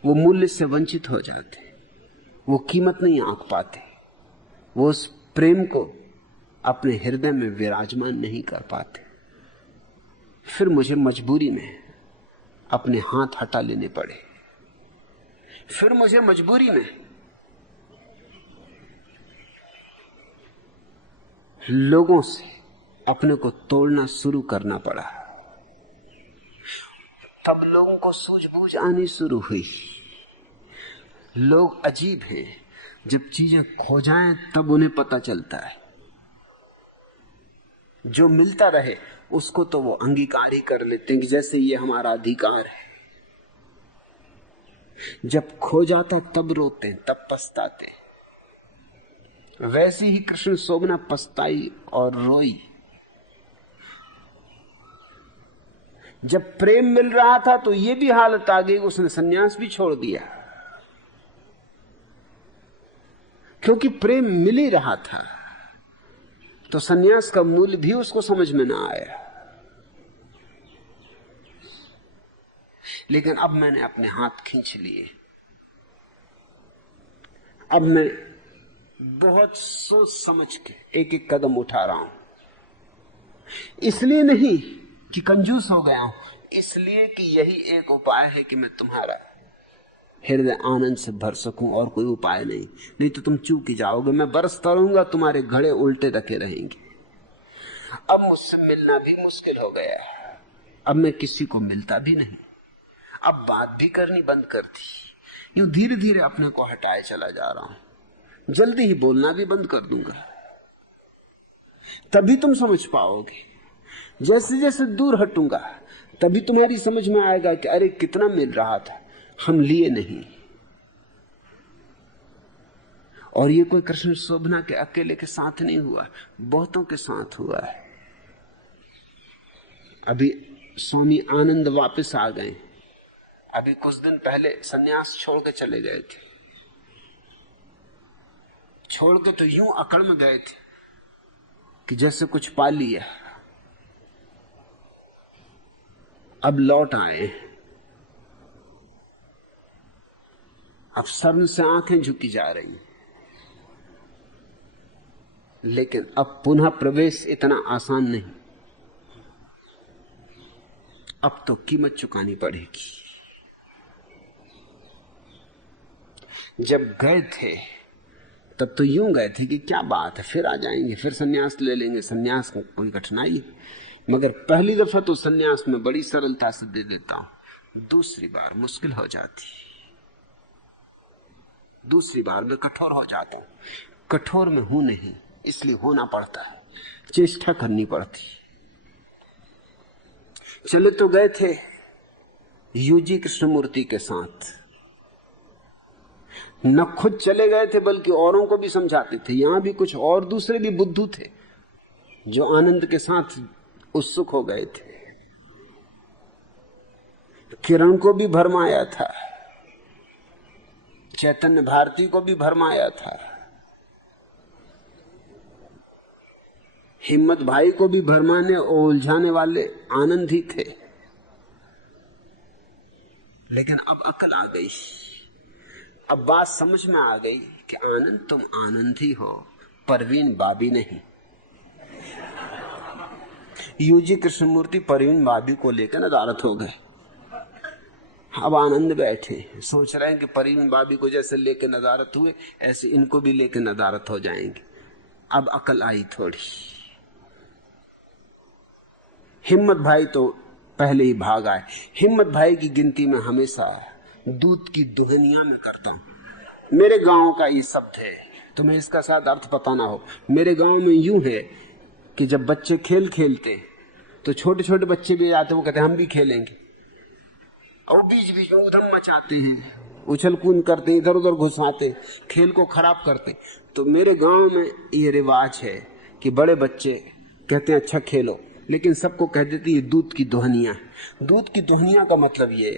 वो मूल्य से वंचित हो जाते, वो कीमत नहीं आंक पाते, वो उस प्रेम को अपने हृदय में विराजमान नहीं कर पाते। फिर मुझे मजबूरी में अपने हाथ हटा लेने पड़े, फिर मुझे मजबूरी में लोगों से अपने को तोड़ना शुरू करना पड़ा। तब लोगों को सूझबूझ आनी शुरू हुई। लोग अजीब हैं, जब चीजें खो जाएं तब उन्हें पता चलता है। जो मिलता रहे उसको तो वो अंगीकार ही कर लेते हैं कि जैसे ये हमारा अधिकार है। जब खो जाता तब रोते, तब पछताते। वैसे ही कृष्ण शोभना पछताई और रोई। जब प्रेम मिल रहा था तो ये भी हालत आ गई, उसने सन्यास भी छोड़ दिया, क्योंकि प्रेम मिल ही रहा था। तो सन्यास का मूल्य भी उसको समझ में ना आया। लेकिन अब मैंने अपने हाथ खींच लिए। अब मैं बहुत सोच समझ के एक एक कदम उठा रहा हूं। इसलिए नहीं कि कंजूस हो गया हूं, इसलिए कि यही एक उपाय है कि मैं तुम्हारा हृदय आनंद से भर सकूं, और कोई उपाय नहीं। नहीं तो तुम चूक ही जाओगे। मैं बरसता रहूंगा, तुम्हारे घड़े उल्टे रखे रहेंगे। अब मुझसे मिलना भी मुश्किल हो गया। अब मैं किसी को मिलता भी नहीं, अब बात भी करनी बंद कर दी। यूं धीरे धीरे अपने को हटाए चला जा रहा हूं। जल्दी ही बोलना भी बंद कर दूंगा, तभी तुम समझ पाओगे। जैसे जैसे दूर हटूंगा तभी तुम्हारी समझ में आएगा कि अरे कितना मिल रहा था, हम लिए नहीं। और ये कोई कृष्ण शोभना के अकेले के साथ नहीं हुआ, बहुतों के साथ हुआ है। अभी स्वामी आनंद वापस आ गए, अभी कुछ दिन पहले सन्यास छोड़ के चले गए थे। छोड़ के तो यूं अकड़ में गए थे कि जैसे कुछ पा लिया। अब लौट आए, अब शर्म से आंखें झुकी जा रही, लेकिन अब पुनः प्रवेश इतना आसान नहीं। अब तो कीमत चुकानी पड़ेगी। जब गए थे तब तो यूं गए थे कि क्या बात है, फिर आ जाएंगे, फिर सन्यास ले लेंगे, सन्यास में कोई कठिनाई। मगर पहली दफा तो सन्यास में बड़ी सरलता से दे देता हूं, दूसरी बार मुश्किल हो जाती, दूसरी बार में कठोर हो जाता हूं। कठोर में हूं नहीं, इसलिए होना पड़ता है, चेष्टा करनी पड़ती। चले तो गए थे यूजी कृष्णमूर्ति के साथ, न खुद चले गए थे बल्कि औरों को भी समझाते थे। यहां भी कुछ और दूसरे भी बुद्धू थे जो आनंद के साथ उत्सुक हो गए थे। किरण को भी भरमाया था, चैतन्य भारती को भी भरमाया था, हिम्मत भाई को भी भरमाने और उलझाने वाले आनंद ही थे। लेकिन अब अकल आ गई, अब बात समझ में आ गई कि आनंद तुम आनंद ही हो, परवीन बाबी नहीं। यूजी कृष्णमूर्ति परवीन बाबी को लेकर नदारत हो गए। अब आनंद बैठे सोच रहे हैं कि परवीन बाबी को जैसे लेकर नदारत हुए ऐसे इनको भी लेकर नदारत हो जाएंगे। अब अकल आई थोड़ी। हिम्मत भाई तो पहले ही भाग आए। हिम्मत भाई की गिनती में हमेशा दूध की दुहनिया में करता हूं। मेरे गांव का ये शब्द है, तुम्हें इसका शायद अर्थ पता ना हो। मेरे गांव में यूं है कि जब बच्चे खेल खेलते तो छोटे छोटे बच्चे भी आते, वो कहते हैं हम भी खेलेंगे, और बीच बीच में उधम मचाते हैं, उछल कूद करते, इधर उधर घुसाते, खेल को खराब करते। तो मेरे गांव में ये रिवाज है कि बड़े बच्चे कहते हैं अच्छा खेलो, लेकिन सबको कह देती है दूध की दोहनिया। दूध की दोहनिया का मतलब ये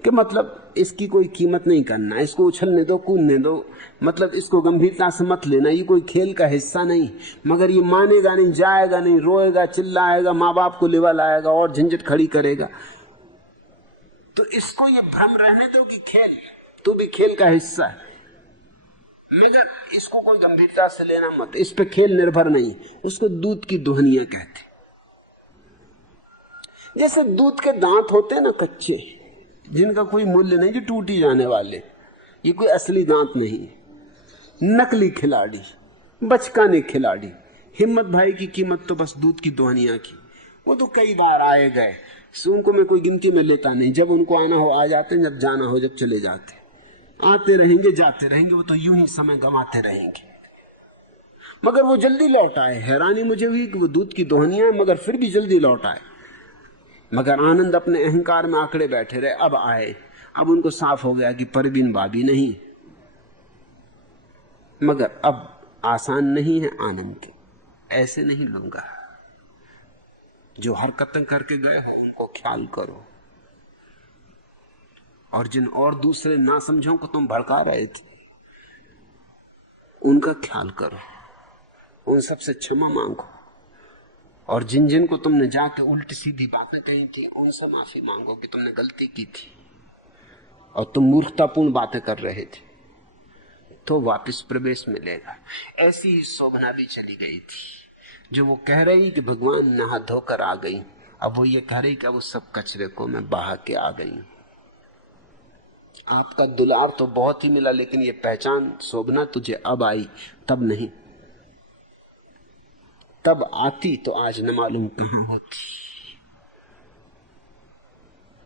कि मतलब इसकी कोई कीमत नहीं करना, इसको उछलने दो, कूदने दो, मतलब इसको गंभीरता से मत लेना, ये कोई खेल का हिस्सा नहीं। मगर ये मानेगा नहीं, जाएगा नहीं, रोएगा, चिल्लाएगा, माँ बाप को लेवा लाएगा और झंझट खड़ी करेगा। तो इसको ये भ्रम रहने दो कि खेल, तू भी खेल का हिस्सा है, मगर इसको कोई गंभीरता से लेना मत, इस पे खेल निर्भर नहीं। उसको दूध की दोहनिया कहते। जैसे दूध के दांत होते हैं ना कच्चे, जिनका कोई मूल्य नहीं, जो टूटी जाने वाले, ये कोई असली दांत नहीं, नकली खिलाड़ी, बचकाने खिलाड़ी। हिम्मत भाई की कीमत तो बस दूध की दोहनिया की। वो तो कई बार आए गए, उनको मैं कोई गिनती में लेता नहीं। जब उनको आना हो आ जाते हैं, जब जाना हो जब चले जाते। आते रहेंगे जाते रहेंगे, वो तो यूं ही समय गंवाते रहेंगे। मगर वो जल्दी लौट आए। हैरानी मुझे हुई कि वो दूध की दोहनिया है मगर फिर भी जल्दी लौट आए। मगर आनंद अपने अहंकार में आंकड़े बैठे रहे। अब आए, अब उनको साफ हो गया कि परवीन बाबी नहीं। मगर अब आसान नहीं है आनंद, ऐसे नहीं लूंगा। जो हरकतें करके गए हो उनको ख्याल करो, और जिन और दूसरे ना समझों को तुम भड़का रहे थे उनका ख्याल करो, उन सबसे क्षमा मांगो, और जिन जिन को तुमने जाके उल्टी सीधी बातें कही थी उनसे माफी मांगो कि तुमने गलती की थी और तुम मूर्खतापूर्ण बातें कर रहे थे, तो वापस प्रवेश मिलेगा। ऐसी ही शोभना भी चली गई थी, जो वो कह रही कि भगवान नहा धोकर आ गई, अब वो ये कह रही कि अब उस सब कचरे को मैं बहा के आ गई। आपका दुलार तो बहुत ही मिला, लेकिन ये पहचान शोभना तुझे अब आई, तब नहीं। तब आती तो आज न मालूम कहां होती।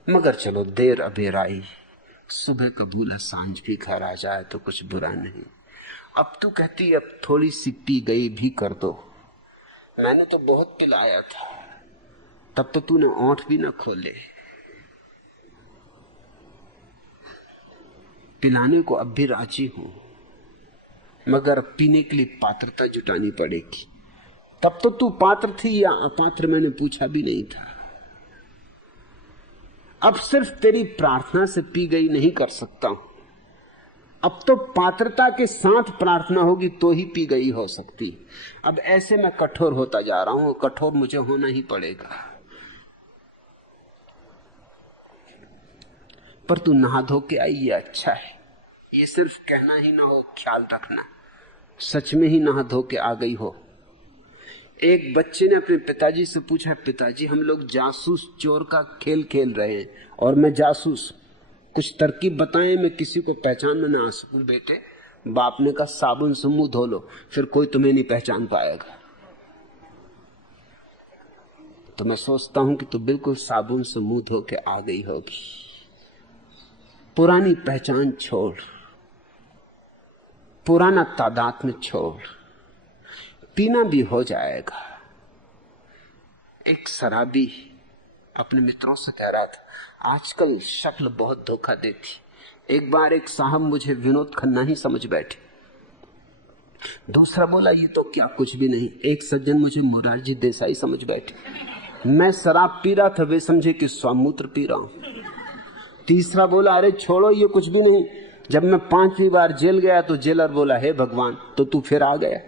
मगर चलो, देर अबेर आई, सुबह का भूला सांझ भी घर आ जाए तो कुछ बुरा नहीं। अब तू कहती अब थोड़ी सी पी गई भी कर दो। मैंने तो बहुत पिलाया था, तब तो तूने ओंठ भी ना खोले। पिलाने को अब भी राजी हूं, मगर पीने के लिए पात्रता जुटानी पड़ेगी। तब तो तू पात्र थी या अपात्र मैंने पूछा भी नहीं था। अब सिर्फ तेरी प्रार्थना से पी गई नहीं कर सकता हूं, अब तो पात्रता के साथ प्रार्थना होगी तो ही पी गई हो सकती। अब ऐसे मैं कठोर होता जा रहा हूं, कठोर मुझे होना ही पड़ेगा। पर तू नहा धो के आई, ये अच्छा है। ये सिर्फ कहना ही ना हो, ख्याल रखना, सच में ही नहा धो के आ गई हो। एक बच्चे ने अपने पिताजी से पूछा, पिताजी हम लोग जासूस चोर का खेल खेल रहे हैं और मैं जासूस, कुछ तरकीब बताएं मैं किसी को पहचान में ना आ सकूं। बेटे, बाप ने कहा साबुन से मुंह धो लो, फिर कोई तुम्हें नहीं पहचान पाएगा। तो मैं सोचता हूं कि तू बिल्कुल साबुन से मुंह धो के आ गई होगी। पुरानी पहचान छोड़, पुराना तादाद में छोड़, पीना भी हो जाएगा। एक शराबी अपने मित्रों से कह रहा था, आजकल शक्ल बहुत धोखा देती। एक बार एक साहब मुझे विनोद खन्ना ही समझ बैठे, दूसरा बोला ये तो क्या कुछ भी नहीं, एक सज्जन मुझे मोरारजी देसाई समझ बैठे। मैं शराब पी रहा था, वे समझे कि स्वामूत्र पी रहा हूं। तीसरा बोला अरे छोड़ो ये कुछ भी नहीं, जब मैं 5वीं बार जेल गया तो जेलर बोला हे भगवान तो तू फिर आ गया।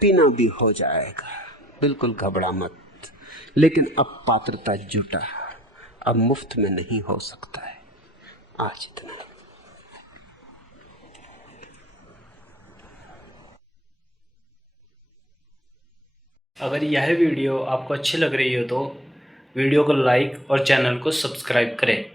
पीना भी हो जाएगा, बिल्कुल घबरा मत, लेकिन अब पात्रता जुटा, अब मुफ्त में नहीं हो सकता है। आज इतना। अगर यह वीडियो आपको अच्छी लग रही हो तो वीडियो को लाइक और चैनल को सब्सक्राइब करें।